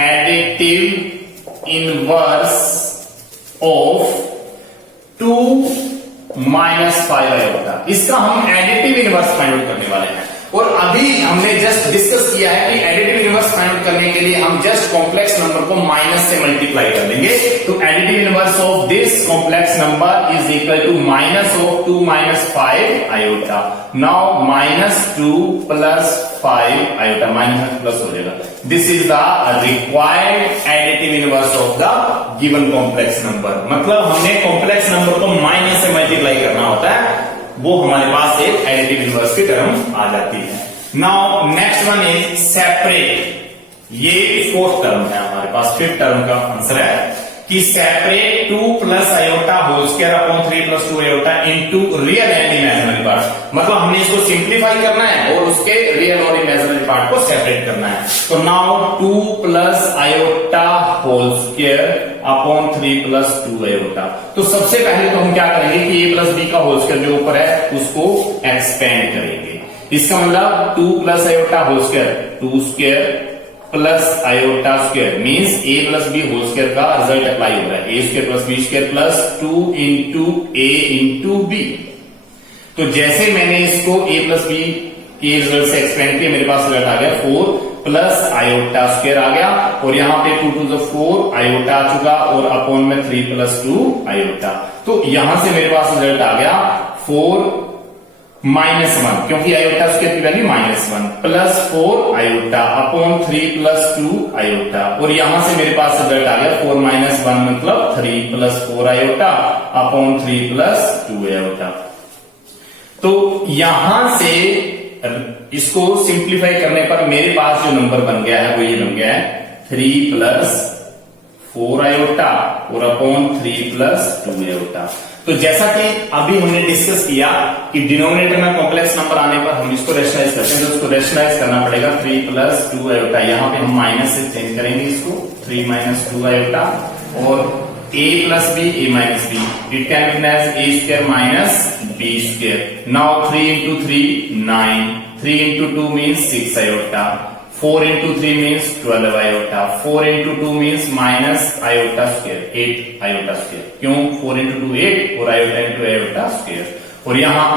additive inverse of 2 - 5 iota. इसका हम एडिटिव इनवर्स फाइंड आउट करने वाले हैं और अभी हमने जस्ट डिस्कस किया है कि एडिटिव इनवर्स फाइंड आउट करने के लिए हम जस्ट कॉम्प्लेक्स नंबर को माइनस से मल्टीप्लाई कर देंगे। तो additive inverse of this complex number is equal to -2 - 5 iota. Now -2 + 5 iota minus plus हो जाएगा। This is the required additive inverse of the given complex number. मतलब हमने कॉम्प्लेक्स नंबर को माइनस से मल्टीप्लाई करना होता है, वो हमारे पास एक एडिटिव इनवर्स की टर्म आ जाती है। Now next one is separate. ये फोर्थ टर्म है हमारे पास, फिफ्थ टर्म का आंसर है कि separate 2 + iota whole square upon 3 + 2 iota into real and imaginary part. मतलब हमने इसको सिंप्लीफाई करना है और उसके रियल और इमेजिनरी पार्ट को सेपरेट करना है। तो now 2 + iota whole square upon 3 + 2 iota. तो सबसे पहले तो हम क्या करेंगे कि a + b का होल स्क्वायर जो ऊपर है उसको एक्सपेंड करेंगे। इसका मतलब 2 plus iota whole square, 2 square plus iota square means a plus B whole square का रिजल्ट अप्लाई हो रहा है। A square plus B square plus 2 into A into B. तो जैसे मैंने इसको a प्लस बी के रिजल्ट से एक्सपेंड किया, मेरे पास रिजल्ट आ गया 4 प्लस आयोटा स्क्वायर आ गया, और यहां पे 2 टू 4 आयोटा आ चुका, और अपॉन में 3 प्लस 2 आयोटा। तो यहां से मेरे पास रिजल्ट आ गया 4 माइनस 1, क्योंकि आयोटा स्क्वायर की value -1 plus 4 iota upon 3 plus 2 iota, और यहां से मेरे पास रिजल्ट आ गया 4 माइनस 1 मतलब 3 plus 4 iota upon 3 plus 2 iota. तो यहां से इसको सिंप्लीफाई करने पर मेरे पास जो नंबर बन गया है वो ये बन गया है 3 प्लस 4 आयोटा और अपॉन 3 प्लस 2 आयोटा। तो जैसा कि अभी हमने डिस्कस किया कि डिनोमिनेटर में कॉम्प्लेक्स नंबर आने पर हम इसको रेशनलाइज करते हैं, तो उसको रेशनलाइज करना पड़ेगा 3 प्लस 2 आयोटा। यहां पे हम माइनस से चेंज करेंगे इसको, 3 माइनस 2 आयोटा, और a plus B a minus b, it can be written as a square minus b square. Now 3 into 3 9, 3 into 2 means 6 iota, 4 into 3 means 12 iota, 4 into 2 means minus iota square 8 iota square. क्यों? 4 into 2 8 और iota into iota square, और यहां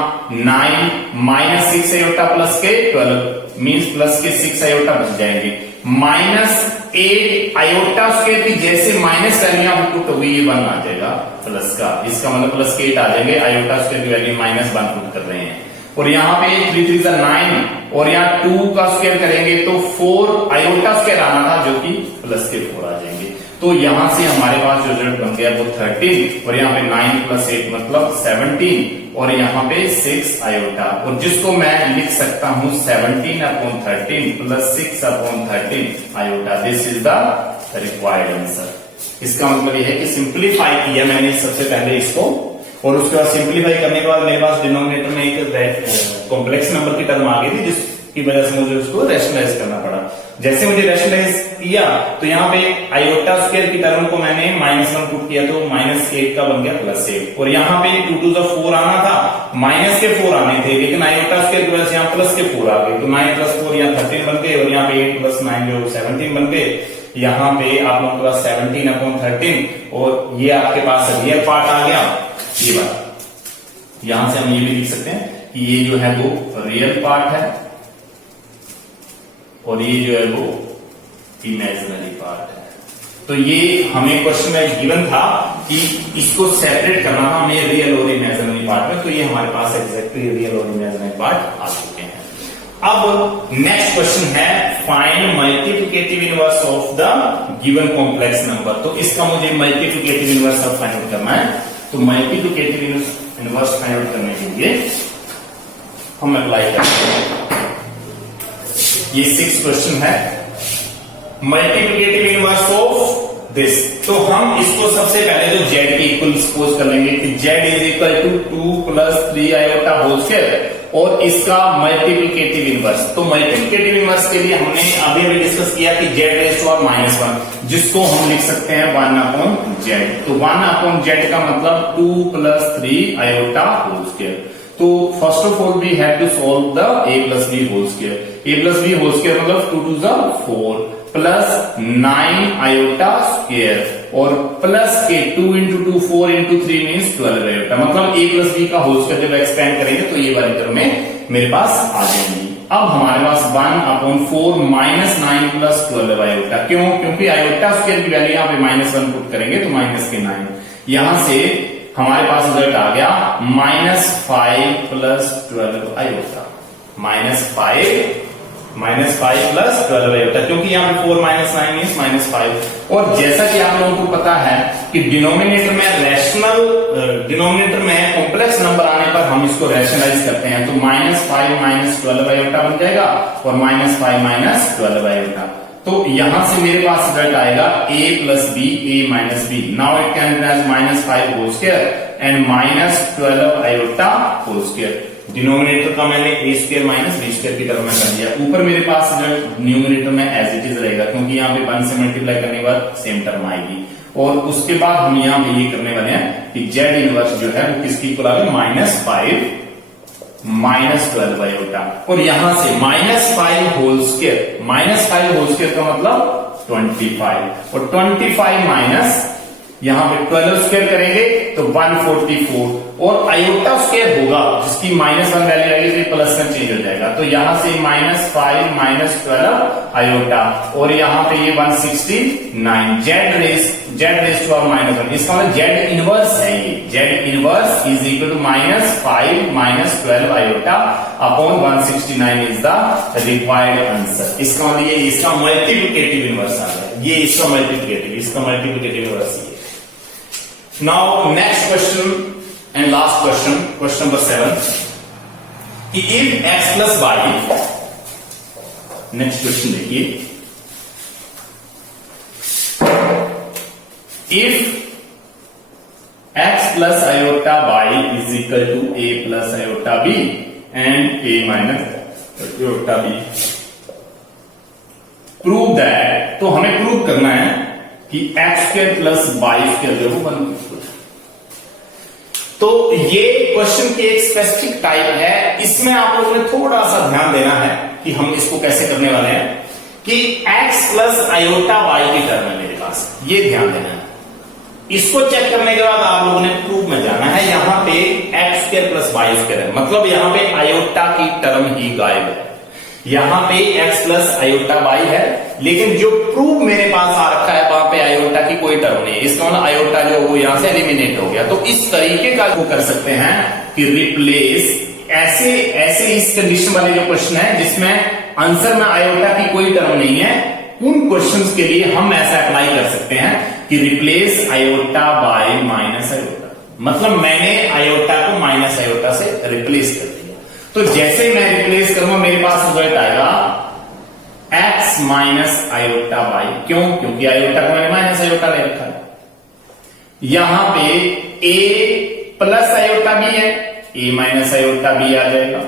9 minus 6 iota plus के 12 means plus के 6 iota बच जाएंगे, minus 8 iota square की जैसे माइनस वैल्यू आप पुट होगी ये 1 आ जाएगा प्लस का, इसका मतलब प्लस के 8 आ जाएंगे, आयोटा स्क्वायर की वैल्यू -1 पुट कर रहे हैं। और यहाँ पे 3 3 9 और यहाँ 2 का स्क्वायर करेंगे तो 4 आयोटा स्क्वायर आना था जो कि प्लस के 4 आ जाएंगे। तो यहां से हमारे पास जो रिजल्ट बन गया वो 13, और यहाँ पे 9 प्लस 8 मतलब 17, और यहाँ पे 6 आयोटा, और जिसको मैं लिख सकता हूं 17 upon 13 plus 6 upon 13 iota. This is the required answer. इसका मतलब यह है कि सिंप्लीफाई किया मैंने सबसे पहले इसको, और उसके बाद सिंप्लीफाई करने के बाद मेरे पास डिनोमिनेटर में एक कॉम्प्लेक्स नंबर की टर्म आ गई थी, जिसकी वजह से मुझे उसको रेशनलाइज करना पड़ा। जैसे मुझे रेशनलाइज किया तो यहाँ पे आयोटा स्क्वायर की टर्म को मैंने -1 पुट किया तो -8 का बन गया +8, और यहाँ पे 2 टू 4 आना था, माइनस के 4 आने थे, लेकिन आयोटा स्क्वायर की वजह से यहाँ प्लस के 4 आ गए, तो 9 प्लस 4 यहाँ 13 बन गए, और यहाँ पे 8 प्लस 9 जो 17 बन गए। यहाँ पे आप लोगों के पास 17 अपॉन 13, और ये आपके पास रियल पार्ट आ गया, ये बात। यहां से हम ये भी लिख सकते हैं कि ये जो है वो रियल पार्ट है, और ये जो है वो इमेजिनरी पार्ट है। तो ये हमें क्वेश्चन में गिवन था कि इसको सेपरेट करना था हमें रियल और इमेजिनरी पार्ट में, तो ये हमारे पास एग्जैक्टली रियल और इमेजिनरी पार्ट आ चुके हैं। अब नेक्स्ट क्वेश्चन है find multiplicative inverse of the given complex number. तो इसका मुझे मल्टीप्लिकेटिव इनवर्स अब फाइंड आउट करना है। तो मल्टीप्लिकेटिव इनवर्स फाइंड आउट करने के लिए हम अप्लाई करते हैं, ये 6 क्वेश्चन है, मल्टीप्लिकेटिव इनवर्स ऑफ दिस। तो हम इसको सबसे पहले जो z के इक्वल सपोज कर लेंगे कि z is equal to 2 plus 3 iota whole square, और इसका मल्टीप्लिकेटिव इनवर्स। तो मल्टीप्लिकेटिव इनवर्स के लिए हमने अभी डिस्कस किया कि z रेज़ टू पावर -1, जिसको हम लिख सकते हैं 1 अपॉन z। तो 1 अपॉन z का मतलब 2 प्लस 3 आयोटा होल स्क्वायर। तो first of all we have to solve the a plus b whole square. a plus b whole square मतलब 2 टू 4 प्लस 9 आयोटा स्क्वायर, और प्लस के 2 into 2 4 into 3 means 12 iota, मतलब a plus b का whole square जब expand करेंगे तो ये वाली टर्म में मेरे पास आ जाएंगी। अब हमारे पास 1 अपॉन 4 माइनस 9 प्लस 12 आयोटा। क्यों? क्योंकि आयोटा स्क्वायर की वैल्यू यहाँ पे -1 पुट करेंगे तो माइनस के 9, यहां से हमारे पास रिजल्ट आ गया -5 प्लस 12 आयोटा, -5 प्लस 12 आयोटा, क्योंकि यहाँ पे 4 माइनस 9 मीन्स -5। और जैसा कि आप लोगों को पता है कि डिनोमिनेटर में कॉम्प्लेक्स नंबर आने पर हम इसको रैशनलाइज करते हैं, तो -5 माइनस 12 आयोटा बन जाएगा, और -5 माइनस 12 आयोटा। तो यहां से मेरे पास रिजल्ट आएगा a plus B a minus b. Now it can be as -5 whole square and -12 iota whole square. Denominator का मैंने a square minus B square की टर्म में कर दिया। ऊपर मेरे पास रिजल्ट न्यूमरेटर में एज इट इज रहेगा, क्योंकि यहाँ पे 1 से मल्टीप्लाई करने के बाद सेम टर्म आएगी। और उसके बाद हम यहाँ पे ये करने वाले हैं कि z इनवर्स जो है वो किसकी इक्वल आ गया -5 -12 आयोटा, और यहां से -5 होल स्क्वायर, -5 होल स्क्वायर का मतलब 25, और 25 माइनस यहां पे 12 स्क्वायर करेंगे तो 144, और आयोटा स्क्वायर होगा जिसकी -1 वैल्यू आएगी तो प्लस में चेंज हो जाएगा, तो यहां से -5 -12 आयोटा, और यहां पे ये 169 जेड रेस टू -1, इसका मतलब जेड इनवर्स है, ये z inverse is equal to -5 -12 iota upon 169 is the required answer. इसका मतलब ये इसका मल्टीप्लिकेटिव इनवर्स आ गया, ये इसका मल्टीप्लिकेटिव इनवर्स है। Now next question and last question, question number 7, कि if x plus y, next question देखिए, if x plus iota y is equal to a plus iota b and a minus iota b, prove that, तो हमें prove करना है कि x square plus y square जो है 1 तो ये क्वेश्चन की एक स्पेसिफिक टाइप है, इसमें आप लोगों ने थोड़ा सा ध्यान देना है कि हम इसको कैसे करने वाले हैं, कि x प्लस आयोटा y की टर्म है मेरे पास, ये ध्यान देना है। इसको चेक करने के बाद आप लोगों ने प्रूफ में जाना है, यहां पे x square plus y square है, मतलब यहां पे आयोटा की टर्म ही गायब है, यहां पे x प्लस आयोटा y है, लेकिन जो प्रूफ मेरे पास आ रखा है वहां पे आयोटा की कोई टर्म नहीं है, इसका मतलब आयोटा जो वो यहां से एलिमिनेट हो गया। तो इस तरीके का वो कर सकते हैं कि रिप्लेस ऐसे इस कंडीशन वाले जो क्वेश्चन है जिसमें आंसर में आयोटा की कोई टर्म नहीं है, उन क्वेश्चंस के लिए हम ऐसा अप्लाई कर सकते हैं कि replace iota bye minus iota, मतलब मैंने आयोटा को माइनस आयोटा से रिप्लेस कर दिया। तो जैसे मैं रिप्लेस करूंगा मेरे पास रिजल्ट आएगा x माइनस आयोटा बाई, क्यों? क्योंकि आयोटा को मैंने माइनस आयोटा ले रखा है। यहां पे a प्लस आयोटा भी है, a माइनस आयोटा भी आ जाएगा,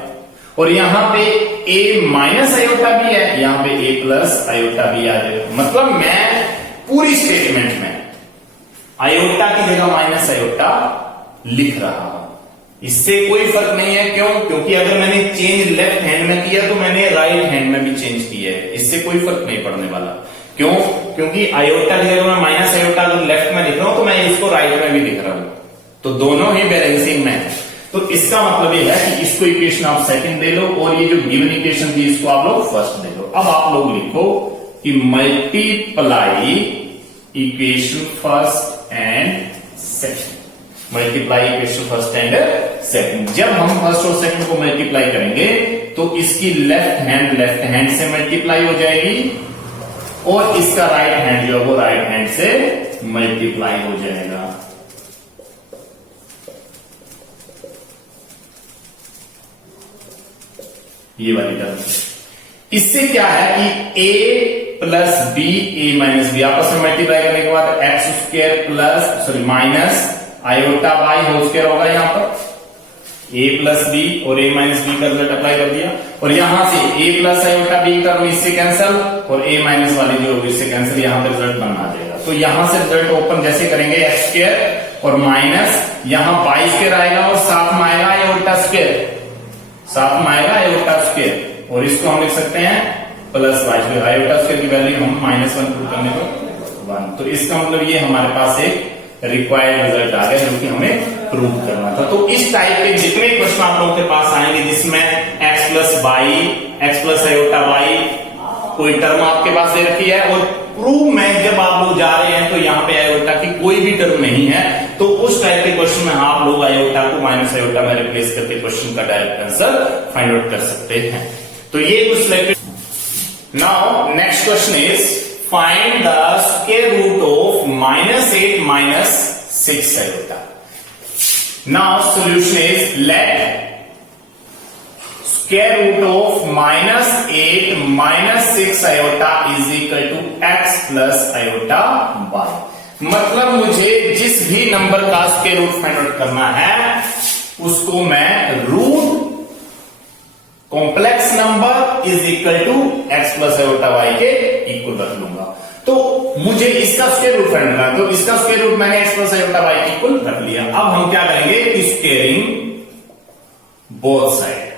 और यहां पे a माइनस आयोटा भी है, यहां पे a प्लस आयोटा भी आ जाएगा। मतलब मैं पूरी स्टेटमेंट में आयोटा की जगह माइनस आयोटा लिख रहा हूं, इससे कोई फर्क नहीं है। क्यों? क्योंकि अगर मैंने चेंज लेफ्ट हैंड में किया तो मैंने राइट हैंड में भी चेंज किया है, इससे कोई फर्क नहीं पड़ने वाला। क्यों? क्योंकि आयोटा की जगह मैं माइनस आयोटा अगर लेफ्ट में लिख रहा हूं तो मैं इसको राइट में भी लिख रहा हूं, तो दोनों ही बैलेंसिंग में है। तो इसका मतलब ये है कि इसको इक्वेशन आप सेकंड दे लो, और ये जो गिवन इक्वेशन थी इसको आप लोग फर्स्ट दे लो। अब आप लोग लिखो कि multiply equation first and second, multiply equation first and second. जब हम फर्स्ट और सेकंड को मल्टीप्लाई करेंगे तो इसकी लेफ्ट हैंड से मल्टीप्लाई हो जाएगी, और इसका राइट हैंड जो है वो राइट हैंड से मल्टीप्लाई हो जाएगा। ये वाली टर्म, इससे क्या है कि a plus b a minus b आपस में मल्टीप्लाई करने के बाद x square plus minus iota y whole square होगा, यहां पर a प्लस बी और a माइनस बी का रिजल्ट अप्लाई कर दिया, और यहां से a प्लस आयोटा बी का इससे कैंसिल, और a माइनस वाली जो होगी इससे कैंसिल, यहां पर रिजल्ट बनना जाएगा। तो यहां से रिजल्ट ओपन जैसे करेंगे एक्स स्क्वायर और माइनस यहां बाई स्क्वायर आएगा, और साथ में आएगा आयोटा स्क्वायर, साथ में आएगा आयोटा स्क्वायर, और इसको हम लिख सकते हैं plus y square. Iota square की वैल्यू हम -1 पुट करने पर 1, तो इसका मतलब ये हमारे पास एक रिक्वायर्ड रिजल्ट आ गया जो कि हमें प्रूव करना था। तो इस टाइप के जितने क्वेश्चन आप लोगों के पास आएंगे जिसमें x plus y, x plus iota y कोई टर्म आपके पास दे रखी है, और प्रूव में जब आप लोग जा रहे हैं तो यहाँ पे आयोटा की कोई भी टर्म नहीं है, तो उस टाइप के क्वेश्चन में आप लोग आयोटा को माइनस आयोटा में रिप्लेस करके क्वेश्चन का डायरेक्ट आंसर फाइंड आउट कर सकते हैं। तो ये कुछ selected. Now next question is find the square root of -8 minus 6 iota. Now solution is let square root of -8 minus 6 iota is equal to x plus iota y। मतलब मुझे जिस भी नंबर का स्क्वायर रूट फाइंड आउट करना है उसको मैं root complex number is equal to x plus iota y के इक्वल रख लूंगा। तो मुझे इसका स्क्वायर रूट फाइंड करना है, तो इसका स्क्वायर रूट मैंने x प्लस आयोटा y के इक्वल रख लिया। अब हम क्या करेंगे, स्क्वेयरिंग बोथ साइड।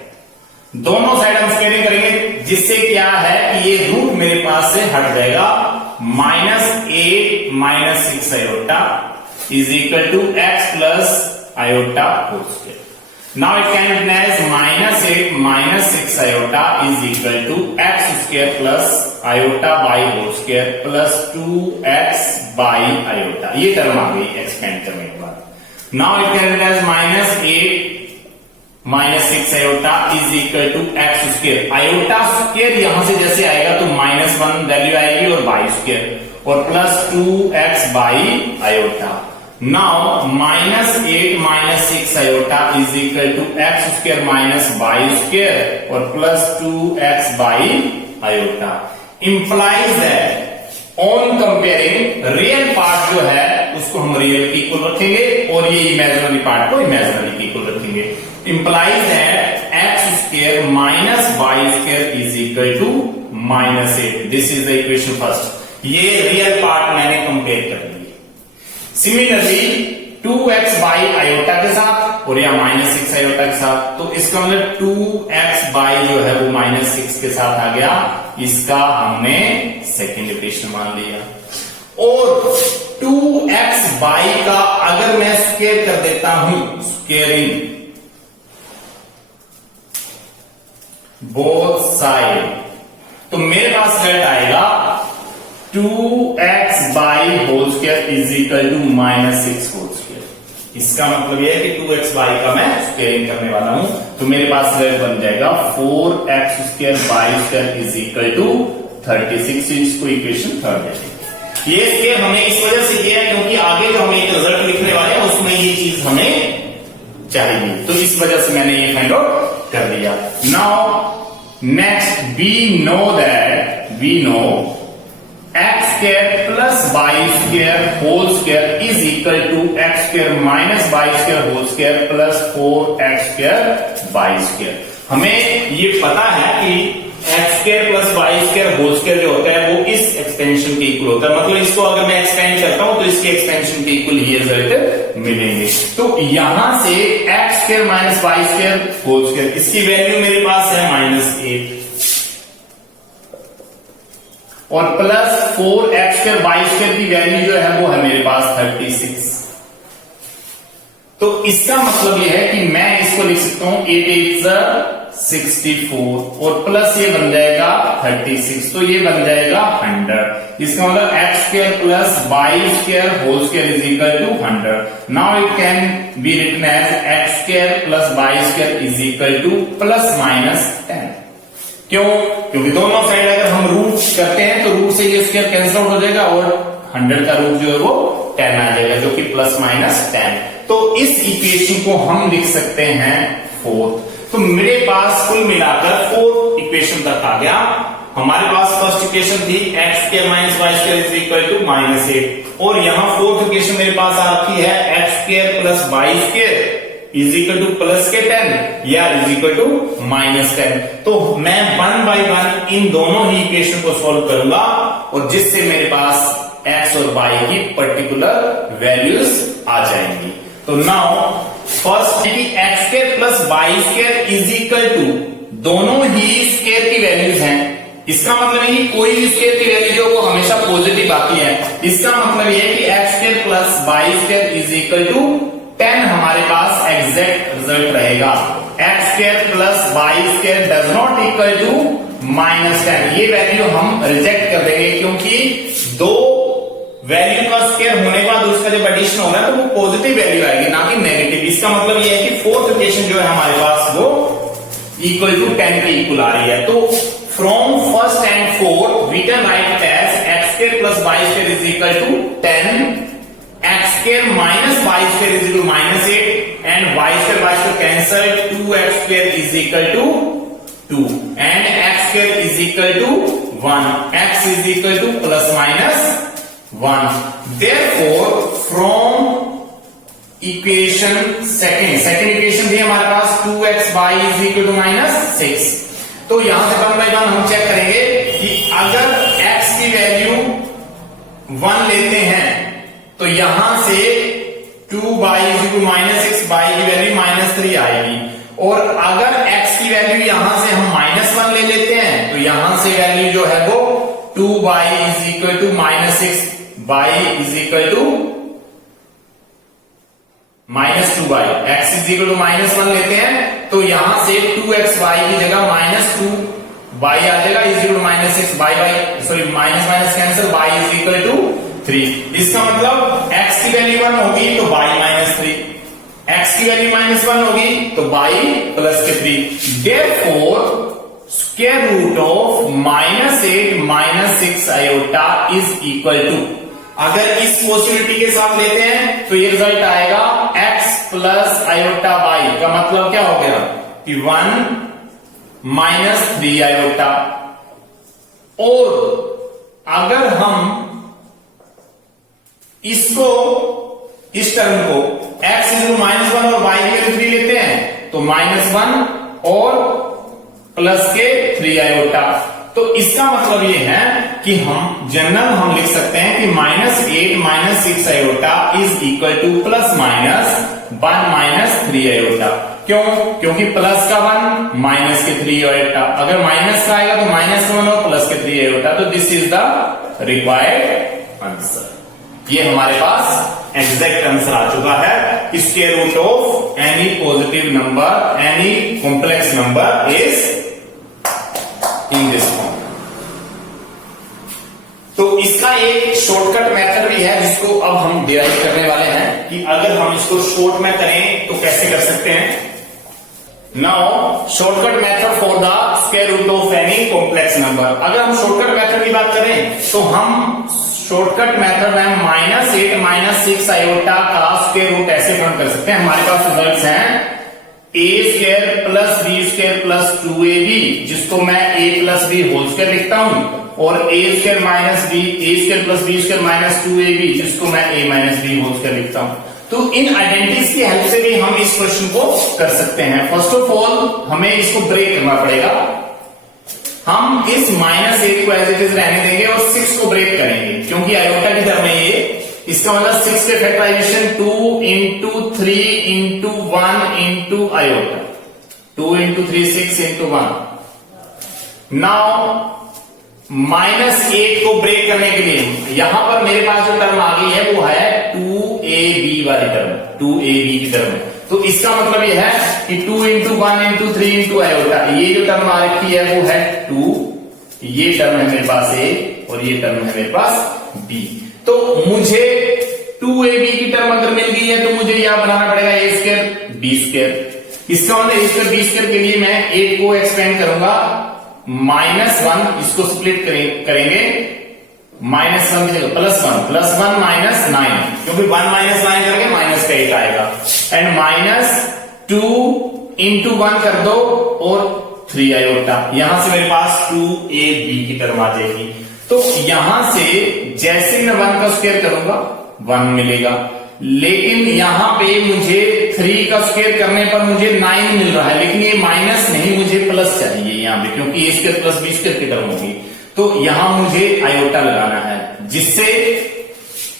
दोनों साइड हम स्क्वायरिंग करेंगे, जिससे क्या है कि ये रूट मेरे पास से हट जाएगा। -8 - 6 iota is equal to x plus iota whole square. Now it can be written as -8 - 6 iota is equal to x square plus iota y whole square plus 2x y iota. ये term आ गई expand करने के बाद। Now it can be written as -8 - 6 iota is equal to x square. Iota square यहां से जैसे आएगा तो -1 वैल्यू आएगी और बाई स्क्वायर और plus 2x y iota. Now -8 - 6 iota is equal to x square minus y square और plus 2x y iota. Implies that on comparing real part जो है उसको हम रियल के इक्वल रखेंगे और ये इमेजिनरी पार्ट को इमेजिनरी के इक्वल रखेंगे। Implies that x square minus y square is equal to -8। This is the equation first. ये रियल पार्ट मैंने कंपेयर कर दिया। सिमिलरली 2x बाई आयोटा के साथ और या -6 आयोटा के साथ, तो इसका मतलब 2x बाई जो है वो -6 के साथ आ गया। इसका हमने सेकेंड इक्वेशन मान लिया। और 2x बाई का अगर मैं स्क्वायर कर देता हूं, स्क्वेयरिंग बोथ साइड, तो मेरे पास रिजल्ट आएगा 2x y whole square is equal to -6 whole square. इसका मतलब यह है कि 2x बाई का मैं स्क्वायरिंग करने वाला हूं, तो मेरे पास रिजल्ट बन जाएगा 4x square y square is equal to 36। इसको इक्वेशन थर्ड देखेंगे। ये स्क्वायर हमें इस वजह से किया है क्योंकि आगे जो हमें एक रिजल्ट लिखने वाले हैं उसमें ये चीज हमें चाहिए, तो इस वजह से मैंने ये फाइंड आउट कर दिया। Now next we know x square plus y square whole square is equal to x square minus y square whole square plus 4x square y square. हमें ये पता है कि x square plus y square whole square जो होता है वो इस एक्सपेंशन के इक्वल होता है। मतलब इसको अगर मैं एक्सपेंड करता हूं तो इसके एक्सपेंशन के इक्वल ही रिजल्ट मिलेंगे। तो यहां से x square minus y square whole square, इसकी वैल्यू मेरे पास है -8 और plus 4x square y square की वैल्यू जो है वो है मेरे पास 36। तो इसका मतलब यह है कि मैं इसको लिख सकता हूं 8 8 64 और प्लस ये बन जाएगा 36, तो ये बन जाएगा 100। इसका मतलब x square plus y square whole square is equal to 100। Now it can be written as x square plus y square is equal to ±10। क्यों? क्योंकि दोनों साइड अगर हम रूट करते हैं तो रूट से ये स्क्वायर कैंसिल आउट हो जाएगा और 100 का रूट जो है वो 10 आ जाएगा, जो कि ±10। तो इस इक्वेशन को हम लिख सकते हैं 4। तो मेरे पास कुल मिलाकर 4 इक्वेशन तक आ गया। हमारे पास फर्स्ट इक्वेशन थी x square minus y square is equal to -8 और यहाँ फोर्थ इक्वेशन मेरे पास आ रखी है x square plus y square is equal to plus के 10 या इज इक्वल टू -10। तो मैं 1 बाय 1 इन दोनों ही इक्वेशन को सॉल्व करूंगा और जिससे मेरे पास x और y की पर्टिकुलर वैल्यूज आ जाएंगी। तो नाउ फर्स्ट है कि x square plus y square is equal to, दोनों ही स्क्वायर की वैल्यूज हैं। इसका मतलब है कि कोई भी स्क्वायर की वैल्यू जो वो हमेशा पॉजिटिव आती है। इसका मतलब यह है कि x square plus y square is equal to 10 हमारे पास एग्जैक्ट रिजल्ट रहेगा। x square plus y square does not equal to -10। ये वैल्यू हम रिजेक्ट कर देंगे क्योंकि दो वैल्यू का स्क्वायर होने के बाद उसका जब एडिशन होगा तो वो पॉजिटिव वैल्यू आएगी, ना कि नेगेटिव। इसका मतलब ये है कि फोर्थ इक्वेशन जो है हमारे पास वो इक्वल टू 10 के इक्वल आ रही है। तो from first and fourth we can write as x square plus y square is equal to 10, x square minus y square is equal to -8 and y square y square cancel, 2x square is equal to 2 and x square is equal to 1, x is equal to +-1। Therefore from equation second equation थी हमारे पास 2xy is equal to -6। तो यहां से 1 bye 1 हम check करेंगे कि अगर x की वैल्यू 1 लेते हैं तो यहां से 2y is equal to -6, y की वैल्यू -3 आएगी और अगर x की वैल्यू यहां से हम -1 ले लेते हैं तो यहां से वैल्यू जो है वो 2y is equal to -6y is equal to -2y, x is equal to -1 लेते हैं तो यहां से 2xy की जगह -2y आ जाएगा is equal to -6y sorry minus cancel y is equal to 3। इसका मतलब x की वैल्यू 1 होगी तो y -3, x की वैल्यू -1 होगी तो y +3। Therefore square root of -8 -6 iota is equal to, अगर इस पॉसिबिलिटी के साथ लेते हैं तो ये रिजल्ट आएगा x प्लस आयोटा y का मतलब क्या हो गया कि 1 -3 आयोटा। और अगर हम इसको इस टर्म को x -1 और y की वैल्यू 3 लेते हैं तो -1 और प्लस के 3 आयोटा। तो इसका मतलब ये है कि जनरल हम लिख सकते हैं कि -8 -6 iota is equal to +1 -3 iota. क्यों? क्योंकि प्लस का 1 माइनस के 3 आयोटा, अगर माइनस का आएगा तो -1 और प्लस के 3 आयोटा। तो this is the required answer. ये हमारे पास एग्जैक्ट आंसर आ चुका है। Square root of any positive number, any complex number is in this form. तो इसका एक शॉर्टकट मेथड भी है जिसको अब हम डिराइव करने वाले हैं कि अगर हम इसको शॉर्ट में करें तो कैसे कर सकते हैं। Now shortcut method for the square root of any complex number. अगर हम शॉर्टकट मेथड की बात करें तो हम शॉर्टकट मेथड में -8 -6 आयोटा का स्क्वायर रूट ऐसे फाइंड कर सकते हैं। हमारे पास रिजल्ट्स हैं a² + b² + 2ab, जिसको मैं a + b होल स्क्वायर लिखता हूं, और a² - b a² + b² - 2ab, जिसको मैं a - b होल स्क्वायर लिखता हूं। तो इन आइडेंटिटीज की हेल्प से भी हम इस क्वेश्चन को कर सकते हैं। फर्स्ट ऑफ ऑल हमें इसको ब्रेक करना पड़ेगा। हम इस -8 को एज इट इज रहने देंगे और 6 को ब्रेक करेंगे, क्योंकि आयोटा की टर्म है ये। इसका मतलब 6 के फैक्टराइजेशन 2 × 3 × 1 × आयोटा, 2 × 3 6 × 1। नाउ -8 को ब्रेक करने के लिए यहां पर मेरे पास जो टर्म आ गई है वो है 2ab वाली टर्म, 2ab की टर्म। तो इसका मतलब ये है कि 2 × 1 × 3 × आयोटा, ये जो टर्म आ रखी है वो है 2, ये टर्म है मेरे पास a और ये टर्म है मेरे पास b। तो मुझे 2ab की टर्म अगर मिल गई है तो मुझे यहां बनाना पड़ेगा a² b²। इसका मतलब a² b² के लिए मैं 8 को एक्सपेंड करूंगा, -1 इसको स्प्लिट करेंगे, -1 की जगह +1 -9, क्योंकि 1 - 9 करेंगे -8 आएगा, एंड -2 × 1 कर दो और 3 आयोटा। यहां से मेरे पास 2ab की टर्म आ जाएगी। तो यहां से जैसे मैं 1 का स्क्वायर करूंगा 1 मिलेगा, लेकिन यहां पे मुझे 3 का स्क्वायर करने पर मुझे 9 मिल रहा है, लेकिन ये माइनस नहीं, मुझे प्लस चाहिए यहां पे, क्योंकि a² + b² की टर्म होगी। तो यहां मुझे आयोटा लगाना है, जिससे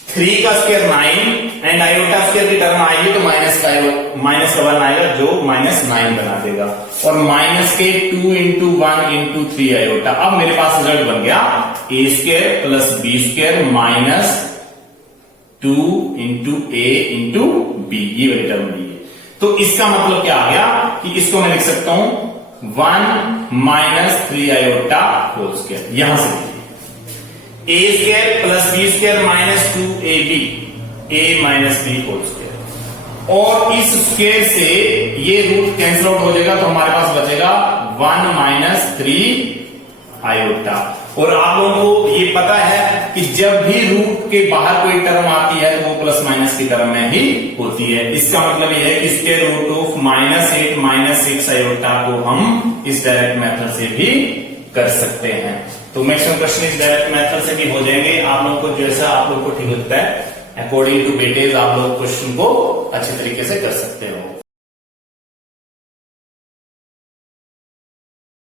3 का स्क्वायर 9 एंड आयोटा स्क्वायर की टर्म आएगी तो माइनस का 1 आएगा जो -9 बना देगा, और माइनस के 2 × 1 × 3 आयोटा। अब मेरे पास रिजल्ट बन गया a² + b² - 2 × a × b, ये वाली टर्म दी है। तो इसका मतलब क्या आ गया कि इसको मैं लिख सकता हूं 1 - 3 आयोटा होल स्क्वायर। यहां से देखिए a² + b² - 2ab a - b whole square, और इस स्क्वायर से ये रूट कैंसिल आउट हो जाएगा, तो हमारे पास बचेगा 1 - 3 आयोटा। और आप लोगों को ये पता है कि जब भी रूट के बाहर कोई टर्म आती है तो वो प्लस माइनस की टर्म में ही होती है। इसका मतलब ये है कि स्क्वायर रूट ऑफ -8 - 6 आयोटा को हम इस डायरेक्ट मेथड से भी कर सकते हैं। तो मैक्सिमम क्वेश्चन इस डायरेक्ट मेथड से भी हो जाएंगे। आप लोग को जैसा आप लोग को ठीक लगता है, अकॉर्डिंग टू वेटेज आप लोग क्वेश्चन को अच्छे तरीके से कर सकते हो।